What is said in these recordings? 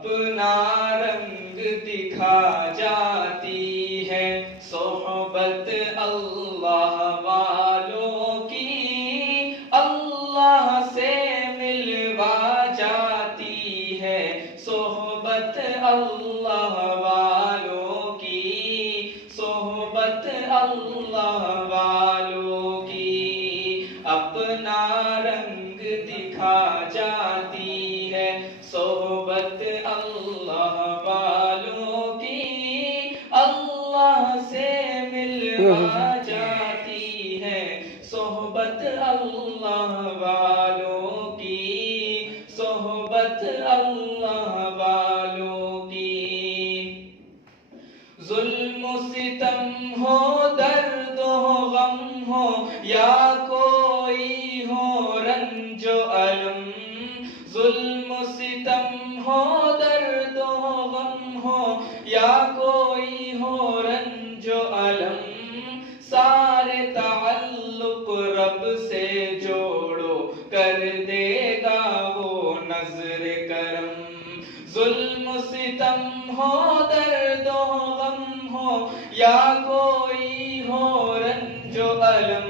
اپنا رنگ دکھا جاتی ہے صحبت اللہ والوں کی، اللہ سے ملوا جاتی ہے صحبت اللہ والوں کی، صحبت اللہ والوں کی، اپنا رنگ دکھا جاتی ہے صحبت اللہ والوں کی، اللہ سے ملوا جاتی ہے صحبت اللہ والوں کی، صحبت اللہ والوں کی۔ ظلم و ستم ہو، درد و غم ہو، یا کوئی ہو رنج و الم، ظلم و ستم ہو، درد و غم ہو، یا کوئی ہو رنج و الم، سارے تعلق رب سے جوڑو، کر دے گا وہ نظر کرم۔ ظلم و ستم ہو، درد و غم ہو، یا کوئی ہو رنج و الم،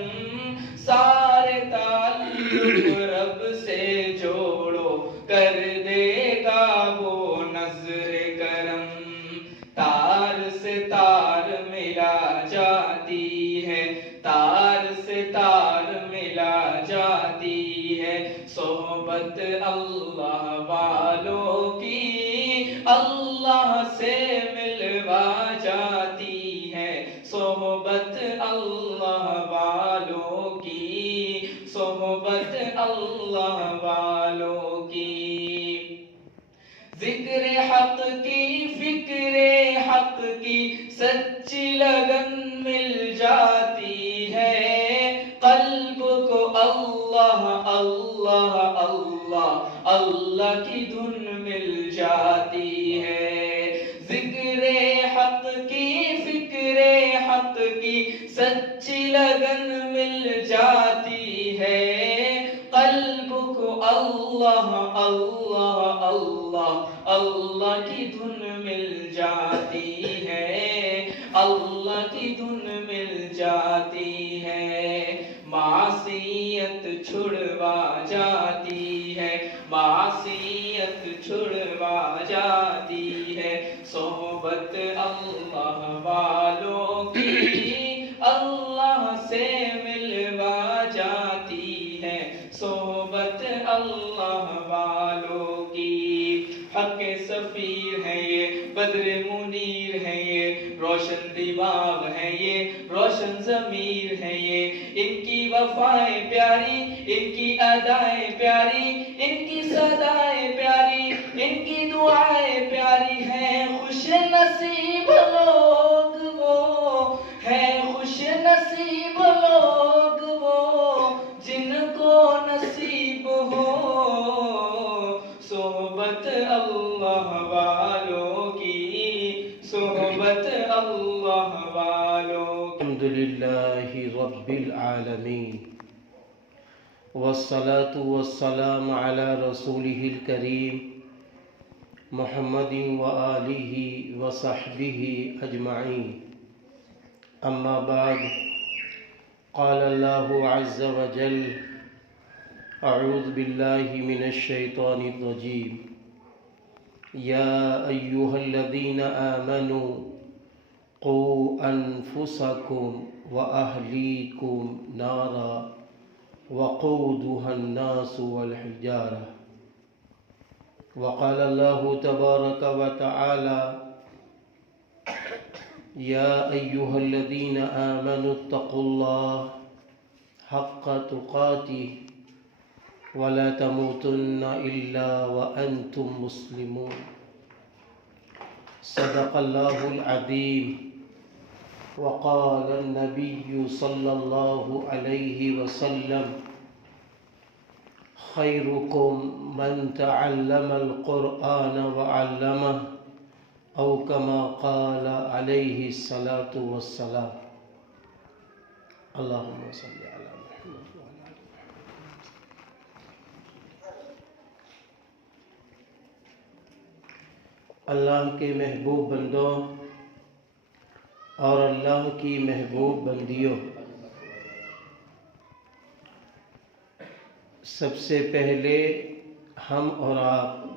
سارے تعلق رب سے جوڑو، کر دے گا وہ نظر کرم۔ تار سے تار ملا جاتی ہے، تار سے تار ملا جاتی ہے صحبت اللہ والوں کی، اللہ سے ملوا جاتی ہے صحبت اللہ والوں کی، صحبت اللہ والوں کی۔ ذکر حق کی، فکر حق کی سچی لگن مل جاتی ہے، قلب کو اللہ اللہ اللہ اللہ کی دھن مل جاتی ہے۔ ذکر حق کی، فکر حق کی سچی لگن مل جاتی ہے، قلب کو اللہ اللہ اللہ اللہ کی دھن مل جاتی ہے، اللہ کی دھن مل جاتی ہے۔ معصیت چھڑوا جاتی ہے، معصیت چھڑوا جاتی ہے صحبت اللہ والوں کی، اللہ سے ملوا جاتی ہے صحبت اللہ والوں کی۔ حق سفیر ہے یہ، بدر منیر ہے یہ، روشن دماغ ہے یہ، روشن ضمیر ہے یہ، ان کی وفائیں پیاری، ان کی ادائیں پیاری، ان کی صدائیں پیاری، ان کی دعائیں پیاری ہیں۔ خوش نصیب لوگ وہ ہیں، خوش نصیب لوگ وہ جن کو نصیب ہو صحبت اللہ والوں کی، صحبت اللہ والوں کی۔ الحمد للہ رب العالمین، والصلاة والسلام على رسوله الكريم محمد وآلہ وصحبہ اجمعین، اما بعد، قال اللہ عز وجل: اعوذ باللہ من الشیطان الرجیم، یا ایہا الذین آمنوا قوا انفسکم واہلیکم نارا وقودها الناس والحجارہ، وقال اللہ تبارک وتعالی: یا ایہا الذین آمنوا اتقوا اللہ حق تقاتہ ولا تموتن الا وانتم مسلمون۔ صدق اللہ العظیم، وقال النبی صلی اللہ علیہ وسلم: خیرکم من تعلم القرآن وعلمہ، او کما قال علیہ الصلاة والسلام۔ اللہم صلی علی محمد وعلی آل محمد۔ اللہ کے محبوب بندوں اور اللہ کی محبوب بندیوں، سب سے پہلے ہم اور آپ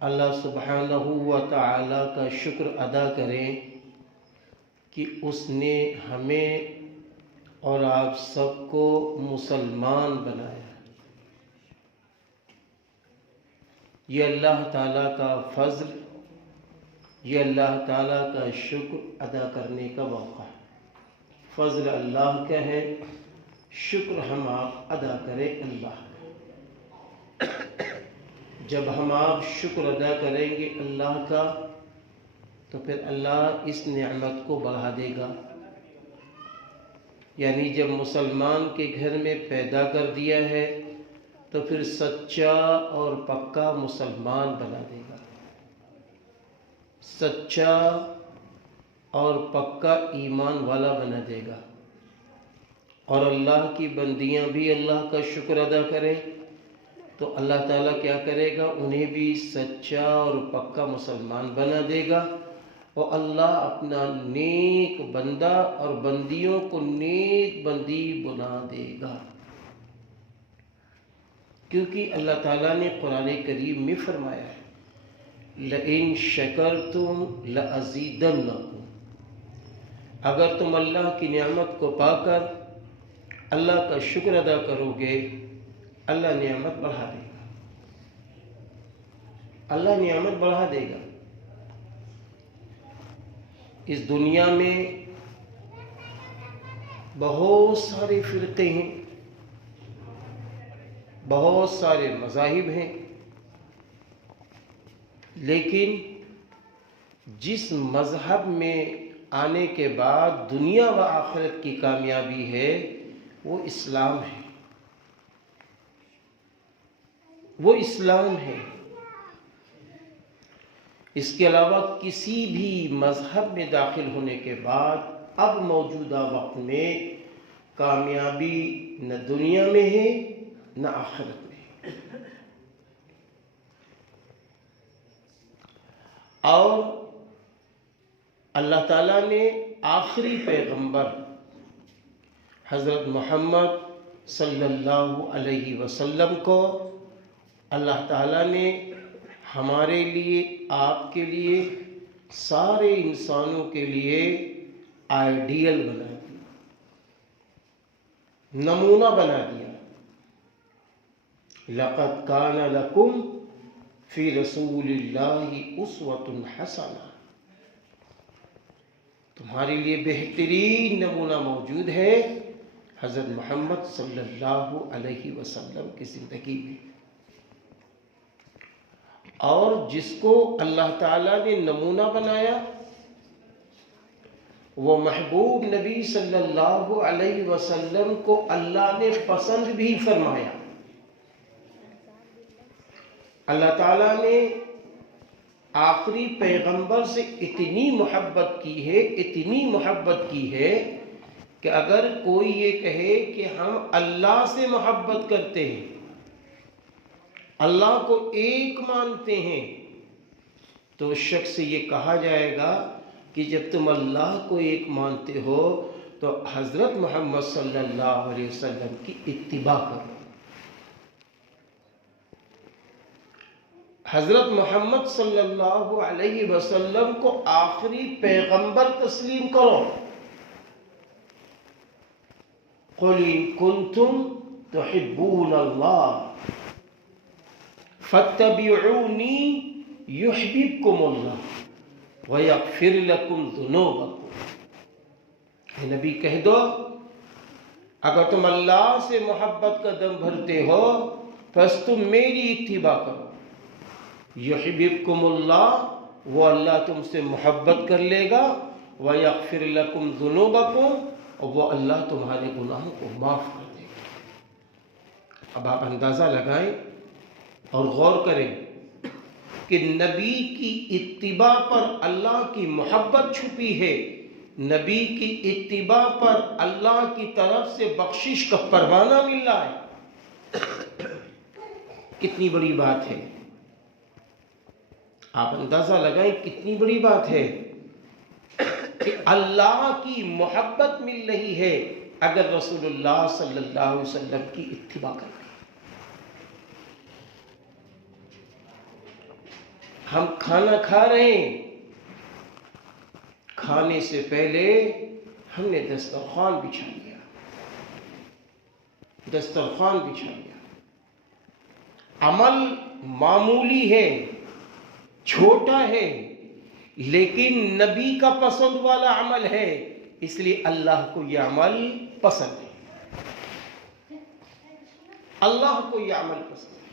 اللہ سبحانہ و تعالی کا شکر ادا کریں کہ اس نے ہمیں اور آپ سب کو مسلمان بنایا۔ یہ اللہ تعالیٰ کا فضل، یہ اللہ تعالیٰ کا شکر ادا کرنے کا موقع ہے۔ فضل اللہ کا ہے، شکر ہم آپ ادا کریں اللہ کا۔ جب ہم آپ شکر ادا کریں گے اللہ کا تو پھر اللہ اس نعمت کو بڑھا دے گا۔ یعنی جب مسلمان کے گھر میں پیدا کر دیا ہے تو پھر سچا اور پکا مسلمان بنا دے گا۔ سچا اور پکا ایمان والا بنا دے گا، اور اللہ کی بندیاں بھی اللہ کا شکر ادا کریں تو اللہ تعالیٰ کیا کرے گا؟ انہیں بھی سچا اور پکا مسلمان بنا دے گا، اور اللہ اپنا نیک بندہ اور بندیوں کو نیک بندی بنا دے گا۔ کیونکہ اللہ تعالیٰ نے قرآن کریم میں فرمایا ہے لَإِن شَكَرْتُمْ لَأَزِيدَنَّكُمْ، اگر تم اللہ کی نعمت کو پا کر اللہ کا شکر ادا کرو گے اللہ نعمت بڑھا دے گا۔ اللہ نعمت بڑھا دے گا۔ اس دنیا میں بہت سارے فرقے ہیں، بہت سارے مذاہب ہیں، لیکن جس مذہب میں آنے کے بعد دنیا و آخرت کی کامیابی ہے وہ اسلام ہے، وہ اسلام ہے۔ اس کے علاوہ کسی بھی مذہب میں داخل ہونے کے بعد اب موجودہ وقت میں کامیابی نہ دنیا میں ہے نہ آخرت میں۔ اور اللہ تعالیٰ نے آخری پیغمبر حضرت محمد صلی اللہ علیہ وسلم کو اللہ تعالیٰ نے ہمارے لیے، آپ کے لیے، سارے انسانوں کے لیے آئیڈیل بنا دیا، نمونہ بنا دیا۔ لَقَدْ كَانَ لَكُمْ فِي رَسُولِ اللَّهِ أُسْوَةٌ حَسَنَةٌ، تمہارے لیے بہترین نمونہ موجود ہے حضرت محمد صلی اللہ علیہ وسلم کی زندگی میں۔ اور جس کو اللہ تعالیٰ نے نمونہ بنایا وہ محبوب نبی صلی اللہ علیہ وسلم کو اللہ نے پسند بھی فرمایا۔ اللہ تعالیٰ نے آخری پیغمبر سے اتنی محبت کی ہے، اتنی محبت کی ہے کہ اگر کوئی یہ کہے کہ ہم اللہ سے محبت کرتے ہیں، اللہ کو ایک مانتے ہیں، تو اس شخص سے یہ کہا جائے گا کہ جب تم اللہ کو ایک مانتے ہو تو حضرت محمد صلی اللہ علیہ وسلم کی اتباع کرو۔ حضرت محمد صلی اللہ علیہ وسلم کو آخری پیغمبر تسلیم کرو۔ قُلْ إِن كُنتُمْ تُحِبُّونَ اللَّهَ فَاتَّبِعُونِي يُحْبِبْكُمُ اللَّهُ وَيَغْفِرْ لَكُمْ ذُنُوبَكُمْ۔ اے نبی کہہ دو اگر تم اللہ سے محبت کا دم بھرتے ہو پس تم میری اتباع کرو۔ یحببکم اللہ، وہ اللہ تم سے محبت کر لے گا، وَيَغْفِرْ لَكُمْ ذُنُوبَكُمْ، اور وہ اللہ تمہارے گناہوں کو معاف کر دے گا۔ اب آپ اندازہ لگائیں اور غور کریں کہ نبی کی اتباع پر اللہ کی محبت چھپی ہے، نبی کی اتباع پر اللہ کی طرف سے بخشش کا پروانہ مل رہا ہے۔ کتنی بڑی بات ہے۔ آپ اندازہ لگائیں کتنی بڑی بات ہے کہ اللہ کی محبت مل رہی ہے اگر رسول اللہ صلی اللہ علیہ وسلم کی اتباع کر رہے ہیں۔ ہم کھانا کھا رہے ہیں، کھانے سے پہلے ہم نے دسترخوان بچھا لیا، دسترخوان بچھا لیا۔ عمل معمولی ہے، چھوٹا ہے، لیکن نبی کا پسند والا عمل ہے، اس لیے اللہ کو یہ عمل پسند ہے، اللہ کو یہ عمل پسند ہے۔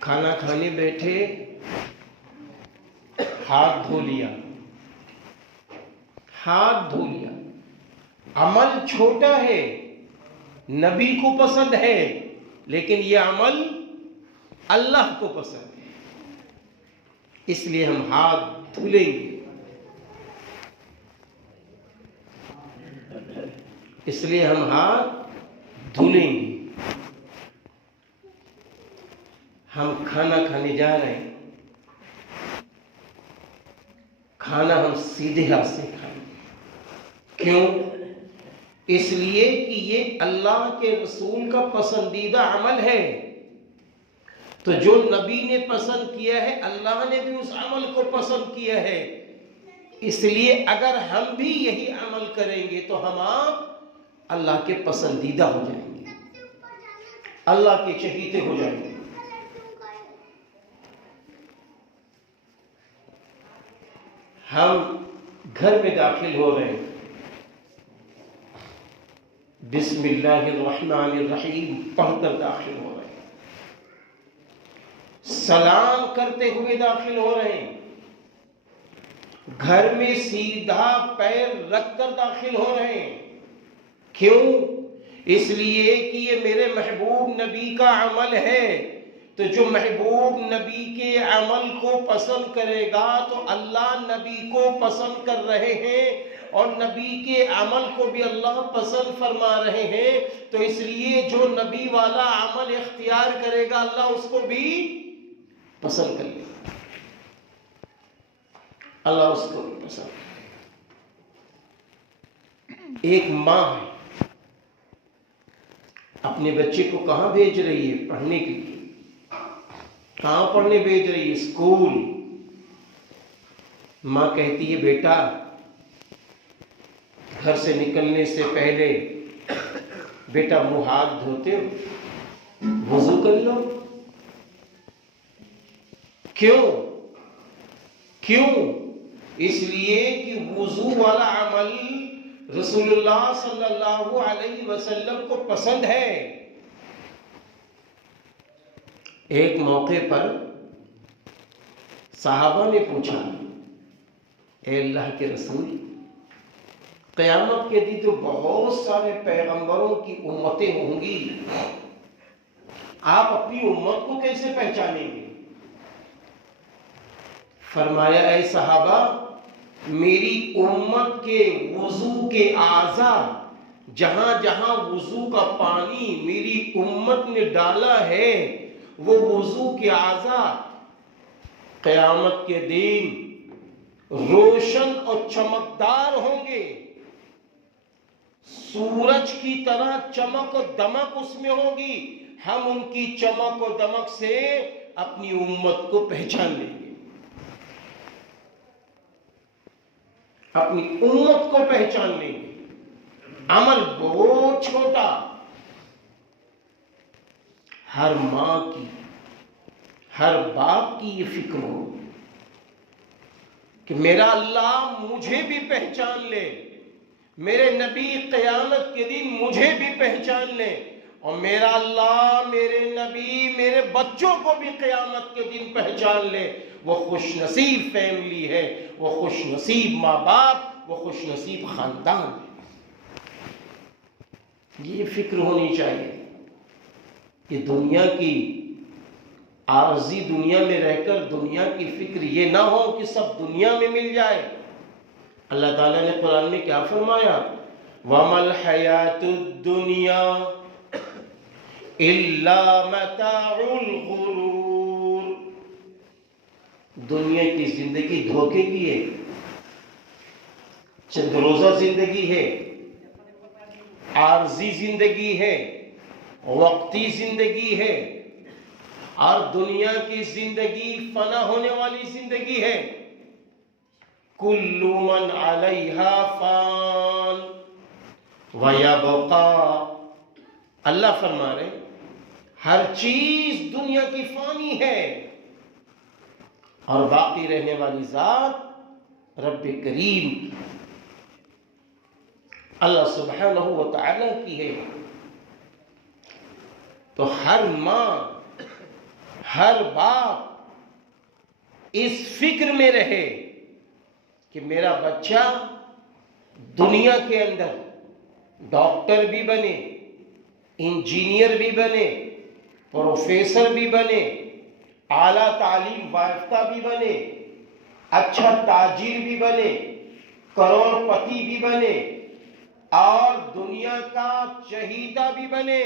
کھانا کھانے بیٹھے، ہاتھ دھو لیا، ہاتھ دھو لیا، عمل چھوٹا ہے، نبی کو پسند ہے، لیکن یہ عمل اللہ کو پسند ہے، اس لیے ہم ہاتھ دھلیں گے، اس لیے ہم ہاتھ دھلیں گے۔ ہم کھانا کھانے جا رہے ہیں، کھانا ہم سیدھے ہاتھ سے کھائیں گے، کیوں؟ اس لیے کہ یہ اللہ کے رسول کا پسندیدہ عمل ہے، تو جو نبی نے پسند کیا ہے اللہ نے بھی اس عمل کو پسند کیا ہے، اس لیے اگر ہم بھی یہی عمل کریں گے تو ہم آپ اللہ کے پسندیدہ ہو جائیں گے، اللہ کے چہیتے ہو جائیں گے۔ ہم گھر میں داخل ہو رہے ہیں، بسم اللہ الرحمن الرحیم پڑھ کر داخل ہو رہے ہیں، سلام کرتے ہوئے داخل ہو رہے ہیں، گھر میں سیدھا پیر رکھ کر داخل ہو رہے ہیں، کیوں؟ اس لیے کہ یہ میرے محبوب نبی کا عمل ہے، تو جو محبوب نبی کے عمل کو پسند کرے گا تو اللہ نبی کو پسند کر رہے ہیں، اور نبی کے عمل کو بھی اللہ پسند فرما رہے ہیں، تو اس لیے جو نبی والا عمل اختیار کرے گا اللہ اس کو بھی پسند کرے گا، اللہ اس کو بھی پسند کرے گا۔ ایک ماں ہے، اپنے بچے کو کہاں بھیج رہی ہے؟ پڑھنے کے لیے۔ کہاں پڑھنے بھیج رہی ہے؟ اسکول۔ ماں کہتی ہے بیٹا گھر سے نکلنے سے پہلے بیٹا منہ ہاتھ دھوتے ہو، وضو کر لو۔ کیوں؟ اس لیے کہ وضو والا عمل رسول اللہ صلی اللہ علیہ وسلم کو پسند ہے۔ ایک موقع پر صحابہ نے پوچھا، اے اللہ کے رسول، قیامت کے دن تو بہت سارے پیغمبروں کی امتیں ہوں گی، آپ اپنی امت کو کیسے پہچانیں گے؟ فرمایا اے صحابہ، میری امت کے وضو کے اعضاء، جہاں جہاں وضو کا پانی میری امت نے ڈالا ہے وہ وضو کے اعضاء قیامت کے دن روشن اور چمکدار ہوں گے، سورج کی طرح چمک و دمک اس میں ہوگی، ہم ان کی چمک و دمک سے اپنی امت کو پہچان لیں گے، اپنی امت کو پہچان لیں گے۔ عمل بہت چھوٹا، ہر ماں کی، ہر باپ کی یہ فکر ہو کہ میرا اللہ مجھے بھی پہچان لے، میرے نبی قیامت کے دن مجھے بھی پہچان لے، اور میرا اللہ میرے نبی میرے بچوں کو بھی قیامت کے دن پہچان لے۔ وہ خوش نصیب فیملی ہے، وہ خوش نصیب ماں باپ، وہ خوش نصیب خاندان ہے۔ یہ فکر ہونی چاہیے کہ دنیا کی عارضی دنیا میں رہ کر دنیا کی فکر یہ نہ ہو کہ سب دنیا میں مل جائے۔ اللہ تعالیٰ نے قرآن میں کیا فرمایا؟ وَمَا الْحَيَاةُ الدُّنْيَا إِلَّا مَتَاعُ الْغُرُورِ۔ دنیا کی زندگی دھوکے کی ہے، چند روزہ زندگی ہے، عارضی زندگی ہے، وقتی زندگی ہے، اور دنیا کی زندگی فنا ہونے والی زندگی ہے۔ کل من علیہا فان ویبقا، اللہ فرما رہے ہر چیز دنیا کی فانی ہے اور باقی رہنے والی ذات رب کریم اللہ سبحانہ و تعالی کی ہے۔ تو ہر ماں، ہر باپ اس فکر میں رہے کہ میرا بچہ دنیا کے اندر ڈاکٹر بھی بنے، انجینئر بھی بنے، پروفیسر بھی بنے، اعلیٰ تعلیم یافتہ بھی بنے، اچھا تاجر بھی بنے، کروڑ پتی بھی بنے، اور دنیا کا چہیتا بھی بنے،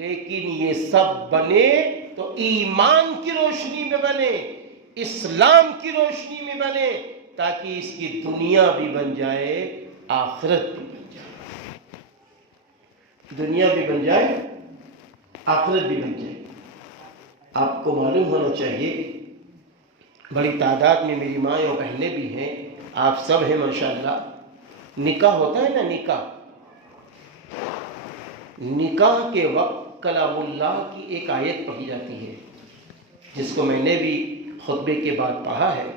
لیکن یہ سب بنے تو ایمان کی روشنی میں بنے، اسلام کی روشنی میں بنے، تاکہ اس کی دنیا بھی بن جائے، آخرت بھی بن جائے، دنیا بھی بن جائے، آخرت بھی بن جائے۔ آپ کو معلوم ہونا چاہیے، بڑی تعداد میں میری مائیں اور بہنیں بھی ہیں، آپ سب ہیں ماشاءاللہ۔ نکاح ہوتا ہے نا، نکاح کے وقت کلام اللہ کی ایک آیت پڑھی جاتی ہے، جس کو میں نے بھی خطبے کے بعد پڑھا ہے۔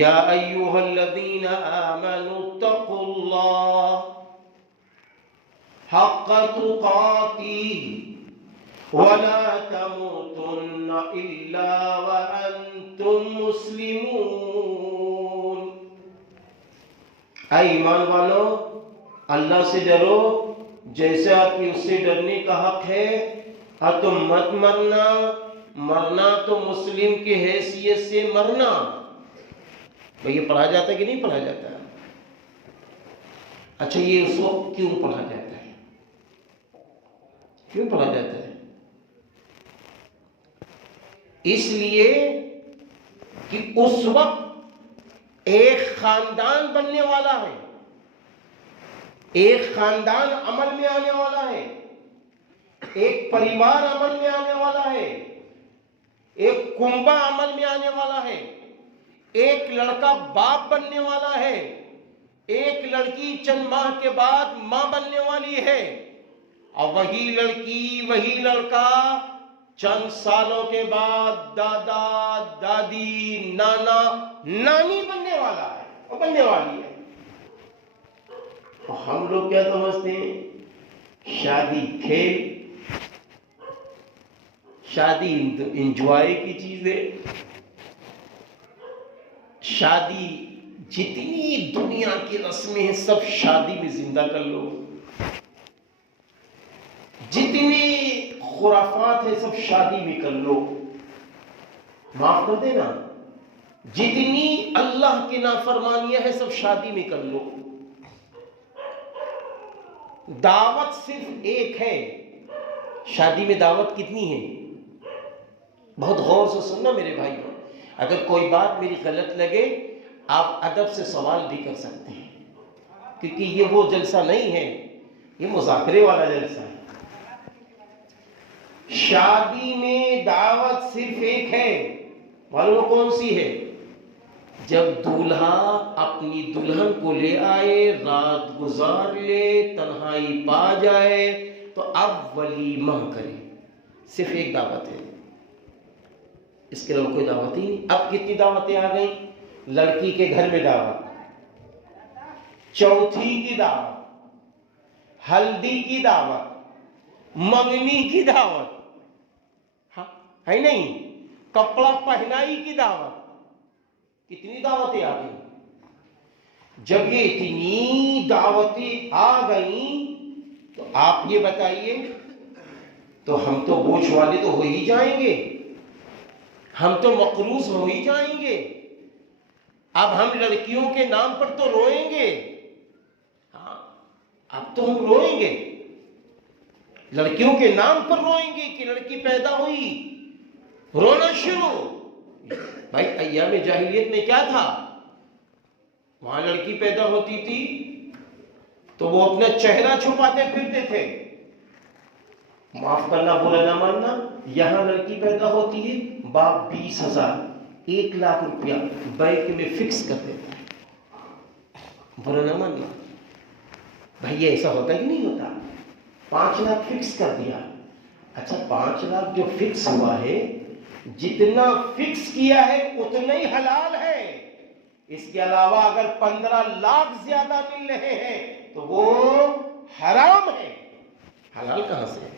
یا ایھا الذین آمنوا اتقوا اللہ حق تقاتہ ولا تموتن الا وانتم مسلمون۔ اے ایمان والو، اللہ سے ڈرو جیسا کہ اس سے ڈرنے کا حق ہے، اور تم مت مرنا تو مسلم کی حیثیت سے مرنا۔ بھئی یہ پڑھا جاتا ہے کہ نہیں پڑھا جاتا ہے؟ اچھا، یہ اس وقت کیوں پڑھا جاتا ہے؟ کیوں پڑھا جاتا ہے؟ اس لیے کہ اس وقت ایک خاندان بننے والا ہے، ایک خاندان عمل میں آنے والا ہے، ایک پریوار عمل میں آنے والا ہے، ایک کنبہ عمل میں آنے والا ہے، ایک لڑکا باپ بننے والا ہے، ایک لڑکی چند ماہ کے بعد ماں بننے والی ہے، اور وہی لڑکی، وہی لڑکا چند سالوں کے بعد دادا، دادی، نانا، نانی بننے والا ہے اور بننے والی ہے۔ تو ہم لوگ کیا سمجھتے ہیں؟ شادی کھیل، شادی انجوائے کی چیز ہے، شادی جتنی دنیا کی رسمیں ہیں سب شادی میں زندہ کر لو، جتنی خرافات ہیں سب شادی میں کر لو، معاف کر دینا، جتنی اللہ کی نافرمانیاں ہیں سب شادی میں کر لو۔ دعوت صرف ایک ہے، شادی میں دعوت کتنی ہے؟ بہت غور سے سننا میرے بھائیوں، اگر کوئی بات میری غلط لگے آپ ادب سے سوال بھی کر سکتے ہیں، کیونکہ یہ وہ جلسہ نہیں ہے، یہ مذاکرے والا جلسہ ہے۔ شادی میں دعوت صرف ایک ہے، معلوم کون سی ہے؟ جب دولہا اپنی دلہن کو لے آئے، رات گزار لے، تنہائی پا جائے، تو اب ولیمہ کرے، صرف ایک دعوت ہے، اس کے علاوہ کوئی دعوت ہی نہیں۔ اب کتنی دعوتیں آ گئیں؟ لڑکی کے گھر میں دعوت، چوتھی کی دعوت، ہلدی کی دعوت، منگنی کی دعوت، ہے نہیں، کپڑا پہنائی کی دعوت، کتنی دعوتیں آ گئیں۔ جب یہ اتنی دعوتیں آ گئیں تو آپ یہ بتائیے، تو ہم تو بوجھ والے تو ہو ہی جائیں گے، ہم تو مقروض ہو ہی جائیں گے، اب ہم لڑکیوں کے نام پر تو روئیں گے، ہاں اب تو ہم روئیں گے، لڑکیوں کے نام پر روئیں گے کہ لڑکی پیدا ہوئی، رونا شروع۔ بھائی ایام جاہلیت میں کیا تھا؟ وہاں لڑکی پیدا ہوتی تھی تو وہ اپنا چہرہ چھپاتے پھرتے تھے. معاف کرنا، برا نہ ماننا. یہاں لڑکی پیدا ہوتی ہے، باپ 20,000 1,00,000 روپیہ بینک میں فکس کر دیتا ہے. برا نہ ماننا بھائی، یہ ایسا ہوتا کہ نہیں ہوتا؟ 5 لاکھ فکس کر دیا. اچھا 5 لاکھ جو فکس ہوا ہے، جتنا فکس کیا ہے اتنا ہی حلال ہے. اس کے علاوہ اگر 15 لاکھ زیادہ مل رہے ہیں تو وہ حرام ہے. حلال کہاں سے؟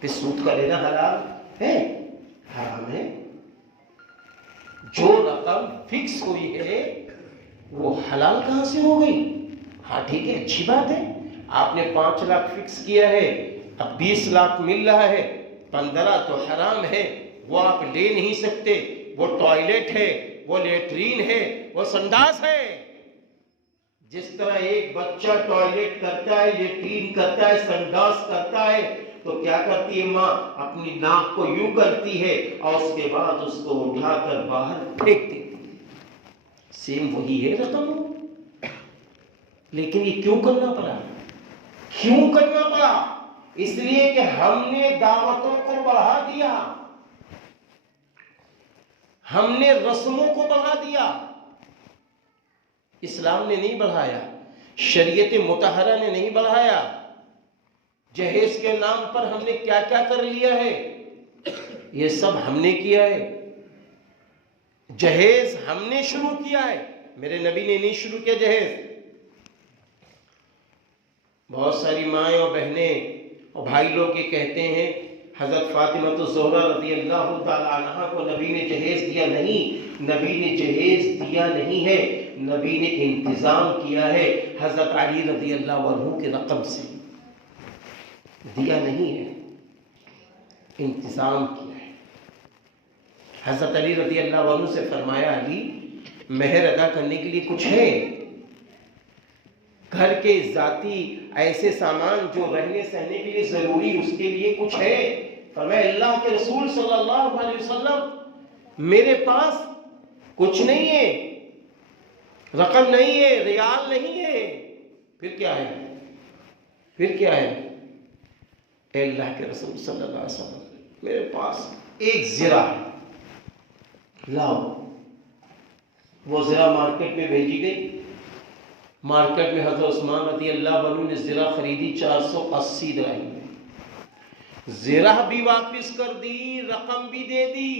کہ سود کا لینا حلال ہے؟ حرام ہے. جو رقم فکس ہوئی ہے وہ حلال کہاں سے ہو گئی؟ ہاں ٹھیک ہے، اچھی بات ہے. آپ نے 5 لاکھ فکس کیا ہے، اب 20 لاکھ مل رہا ہے، 15 تو حرام ہے، وہ آپ لے نہیں سکتے. وہ ٹوائلٹ ہے، وہ لیٹرین ہے، وہ سنداس ہے. جس طرح ایک بچہ ٹوائلٹ کرتا ہے، لیٹرین کرتا ہے، سنداس کرتا ہے، تو کیا کرتی ہے ماں؟ اپنی ناک کو یوں کرتی ہے اور اس کے بعد اس کو اٹھا کر باہر پھینک دیتی. سیم وہی ہے رقم. لیکن یہ کیوں کرنا پڑا؟ کیوں کرنا پڑا؟ اس لیے کہ ہم نے دعوتوں کو بڑھا دیا، ہم نے رسموں کو بڑھا دیا. اسلام نے نہیں بڑھایا، شریعت مطہرہ نے نہیں بڑھایا. جہیز کے نام پر ہم نے کیا کیا کر لیا ہے، یہ سب ہم نے کیا ہے. جہیز ہم نے شروع کیا ہے، میرے نبی نے نہیں شروع کیا جہیز. بہت ساری مائیں اور بہنیں اور بھائی لوگ یہ کہتے ہیں حضرت فاطمہ الزہرا رضی اللہ تعالی عنہا کو نبی نے جہیز دیا. نہیں، نبی نے جہیز دیا نہیں ہے، نبی نے انتظام کیا ہے. حضرت علی رضی اللہ عنہ کے رقم سے دیا نہیں ہے، انتظام کیا ہے. حضرت علی رضی اللہ عنہ سے فرمایا، علی مہر ادا کرنے کے لیے کچھ ہے؟ گھر کے ذاتی ایسے سامان جو رہنے سہنے کے لیے ضروری، اس کے لیے کچھ ہے؟ فرمایا اللہ کے رسول صلی اللہ علیہ وسلم میرے پاس کچھ نہیں ہے، رقم نہیں ہے، ریال نہیں ہے. پھر کیا ہے؟ پھر کیا ہے؟ اے اللہ کے رسول صلی اللہ علیہ وسلم میرے پاس ایک زرہ ہے، لاؤ. وہ زرہ مارکیٹ میں بھیجی گئی. مارکیٹ میں حضرت عثمان رضی اللہ عنہ نے زرہ خریدی 480 درہم میں. زرہ بھی واپس کر دی، رقم بھی دے دی.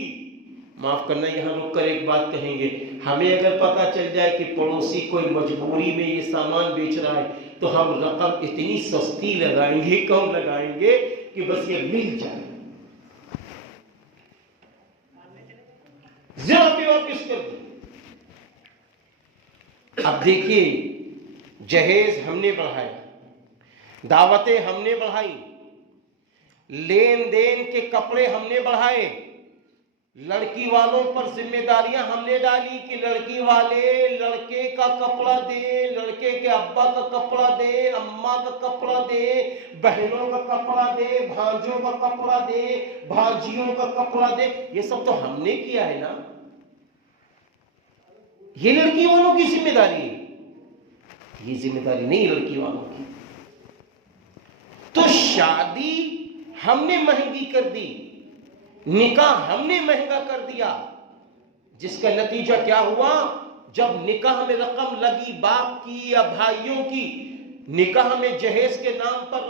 معاف کرنا، یہاں رک کر ایک بات کہیں گے. ہمیں اگر پتا چل جائے کہ پڑوسی کوئی مجبوری میں یہ سامان بیچ رہا ہے تو ہم رقم اتنی سستی لگائیں گے، کم لگائیں گے کہ بس یہ مل جائے. زرہ بھی واپس کر دی. اب دیکھیے، جہیز ہم نے بڑھایا، دعوتیں ہم نے بڑھائی، لین دین کے کپڑے ہم نے بڑھائے، لڑکی والوں پر ذمہ داریاں ہم نے ڈالی کہ لڑکی والے لڑکے کا کپڑا دے، لڑکے کے ابا کا کپڑا دے، اماں کا کپڑا دے، بہنوں کا کپڑا دے، بھانجوں کا کپڑا دے، بھانجیوں کا کپڑا دے. یہ سب تو ہم نے کیا ہے نا. یہ لڑکی والوں کی ذمہ داری ہے، یہ ذمہ داری نہیں لڑکی والوں کی. تو شادی ہم نے مہنگی کر دی، نکاح ہم نے مہنگا کر دیا، جس کا نتیجہ کیا ہوا؟ جب نکاح میں رقم لگی باپ کی یا بھائیوں کی، نکاح میں جہیز کے نام پر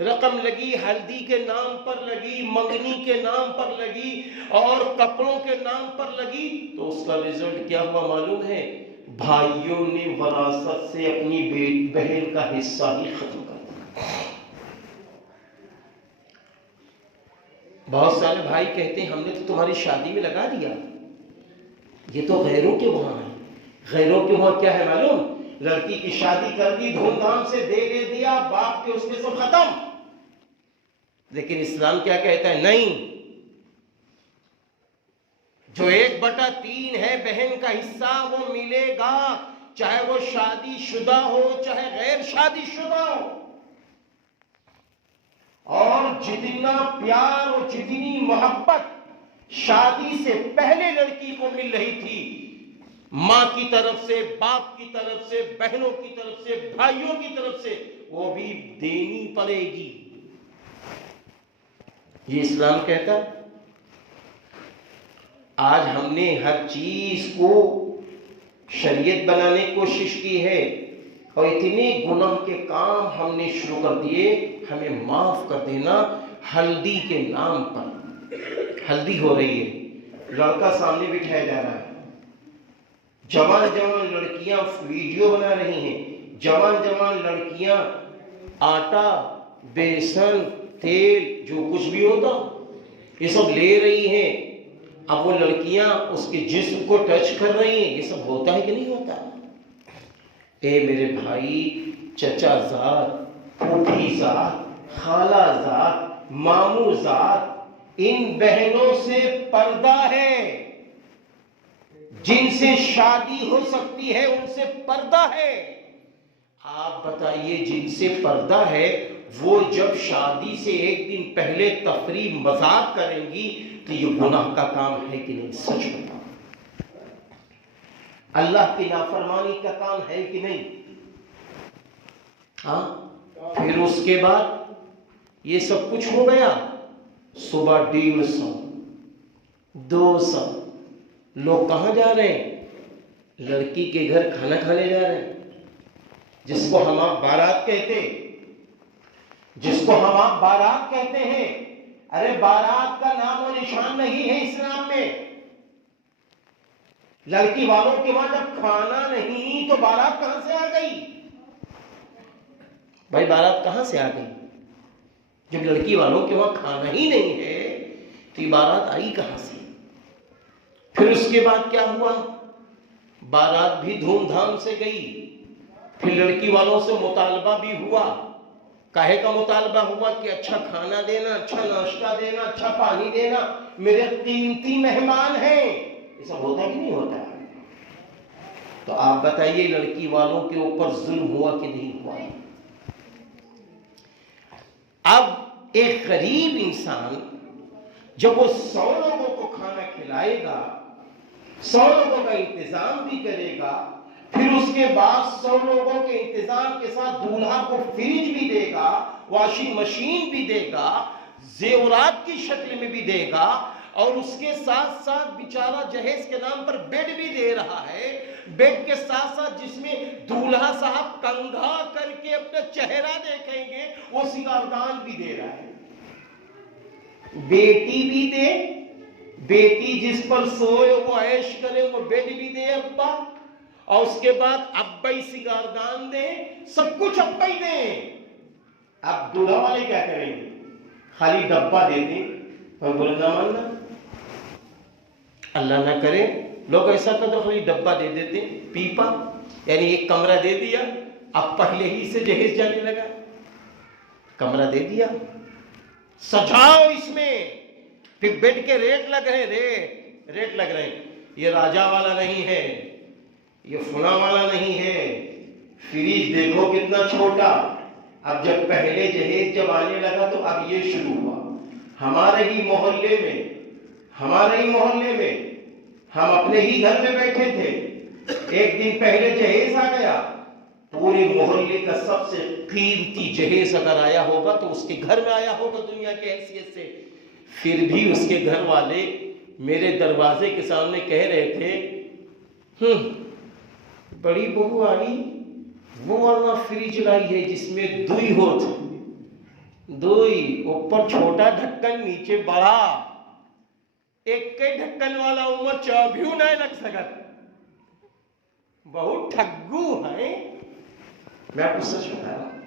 رقم لگی، ہلدی کے نام پر لگی، منگنی کے نام پر لگی اور کپڑوں کے نام پر لگی، تو اس کا رزلٹ کیا ہوا معلوم ہے؟ بھائیوں نے وراثت سے اپنی بہن کا حصہ ہی ختم کر دیا. بہت سارے بھائی کہتے ہیں ہم نے تو تمہاری شادی میں لگا دیا. یہ تو غیروں کے وہاں ہے. غیروں کے وہاں کیا ہے معلوم؟ لڑکی کی شادی کر دی، دھوم دھام سے دے دیا، باپ کے اس کے سب ختم. لیکن اسلام کیا کہتا ہے؟ نہیں، جو 1/3 ہے بہن کا حصہ وہ ملے گا، چاہے وہ شادی شدہ ہو چاہے غیر شادی شدہ ہو. اور جتنا پیار اور جتنی محبت شادی سے پہلے لڑکی کو مل رہی تھی، ماں کی طرف سے، باپ کی طرف سے، بہنوں کی طرف سے، بھائیوں کی طرف سے، وہ بھی دینی پڑے گی۔ یہ اسلام کہتا ہے۔ آج ہم نے ہر چیز کو شریعت بنانے کی کوشش کی ہے، اور اتنے گناہ کے کام ہم نے شروع کر دیے۔ ہمیں معاف کر دینا۔ ہلدی کے نام پر ہلدی ہو رہی ہے، لڑکا سامنے بٹھایا جا رہا ہے، جوان جوان لڑکیاں ویڈیو بنا رہی ہیں، جوان جوان لڑکیاں آٹا، بیسن، تیل، جو کچھ بھی ہوتا یہ سب لے رہی ہیں۔ اب وہ لڑکیاں اس کے جسم کو ٹچ کر رہی ہیں۔ یہ سب ہوتا ہے کہ نہیں ہوتا؟ اے میرے بھائی، چچا زاد، پھوپھی زاد، خالہ زاد، ماموں زاد، ان بہنوں سے پردہ ہے۔ جن سے شادی ہو سکتی ہے ان سے پردہ ہے۔ آپ بتائیے، جن سے پردہ ہے وہ جب شادی سے ایک دن پہلے تفریح مذاق کریں گی تو یہ گناہ کا کام ہے کہ نہیں؟ سچ بتاؤ، اللہ کی نافرمانی کا کام ہے کہ نہیں؟ ہاں، پھر اس کے بعد یہ سب کچھ ہو گیا، صبح 150 200 لوگ کہاں جا رہے ہیں؟ لڑکی کے گھر کھانا کھانے جا رہے ہیں، جس کو ہم آپ بارات کہتے ہیں، جس کو ہم آپ بارات کہتے ہیں۔ ارے بارات کا نام و نشان نہیں ہے اسلام میں۔ لڑکی والوں کے وہاں جب کھانا نہیں تو بارات کہاں سے آ گئی؟ بھائی بارات کہاں سے آ گئی؟ جب لڑکی والوں کے وہاں کھانا ہی نہیں ہے تو یہ بارات آئی کہاں سے؟ پھر اس کے بعد کیا ہوا؟ بارات بھی دھوم دھام سے گئی، پھر لڑکی والوں سے مطالبہ بھی ہوا۔ کاہے کا مطالبہ ہوا؟ کہ اچھا کھانا دینا، اچھا ناشتہ دینا، اچھا پانی دینا، میرے قیمتی مہمان ہیں۔ یہ سب ہوتا ہے کہ نہیں ہوتا؟ تو آپ بتائیے، لڑکی والوں کے اوپر ظلم ہوا کہ نہیں ہوا؟ اب ایک غریب انسان جب وہ 100 لوگوں کو کھانا کھلائے گا، 100 لوگوں کا انتظام بھی کرے گا، پھر اس کے بعد 100 لوگوں کے انتظام کے ساتھ دولہا کو فریج بھی دے گا، واشنگ مشین بھی دے گا، زیورات کی شکل میں بھی دے گا، اور اس کے ساتھ ساتھ بیچارہ جہیز کے نام پر بیڈ بھی دے رہا ہے۔ بیڈ کے ساتھ ساتھ جس میں دولہا صاحب کنگھا کر کے اپنا چہرہ دیکھیں گے وہ سنگاردان بھی دے رہا ہے۔ بیٹی بھی دے، بیٹی جس پر سوئے وہ عیش کرے وہ بیڈ بھی دے ابا، اور اس کے بعد ابا ہی سنگاردان دے، سب کچھ ابا ہی دے۔ اب دولہا والے کیا کریں گے؟ خالی ڈبہ دیتے اور بولے نہ ماننا۔ اللہ نہ کرے لوگ ایسا تو خالی ڈبہ دے دیتے، پیپا، یعنی ایک کمرہ دے دیا، اب پہلے ہی سے جہیز جانے لگا۔ کمرہ دے دیا، سجاؤ اس میں، پھر بیڈ کے ریٹ لگ رہے ہیں، یہ راجہ والا نہیں ہے، یہ فلاں والا نہیں ہے، فریج دیکھو کتنا چھوٹا۔ اب جب پہلے جہیز جب آنے لگا تو اب یہ شروع ہوا۔ ہمارے ہی محلے میں ہم اپنے ہی گھر میں بیٹھے تھے، ایک دن پہلے جہیز آ گیا، پورے محلے کا سب سے قیمتی جہیز اگر آیا ہوگا تو اس کے گھر میں آیا ہوگا دنیا کی حیثیت سے۔ پھر بھی اس کے گھر والے میرے دروازے کے سامنے کہہ رہے تھے، بڑی بہو آئی، وہ والا فریج لائی ہے جس میں دوئی ہوت، دوئی اوپر چھوٹا ڈھکن نیچے بڑا، ایک کے ڈھکن والا عمر چابیوں نہ لگ سکت، بہت ٹھگو ہیں۔ میں آپ کو سچ بتا رہا ہوں۔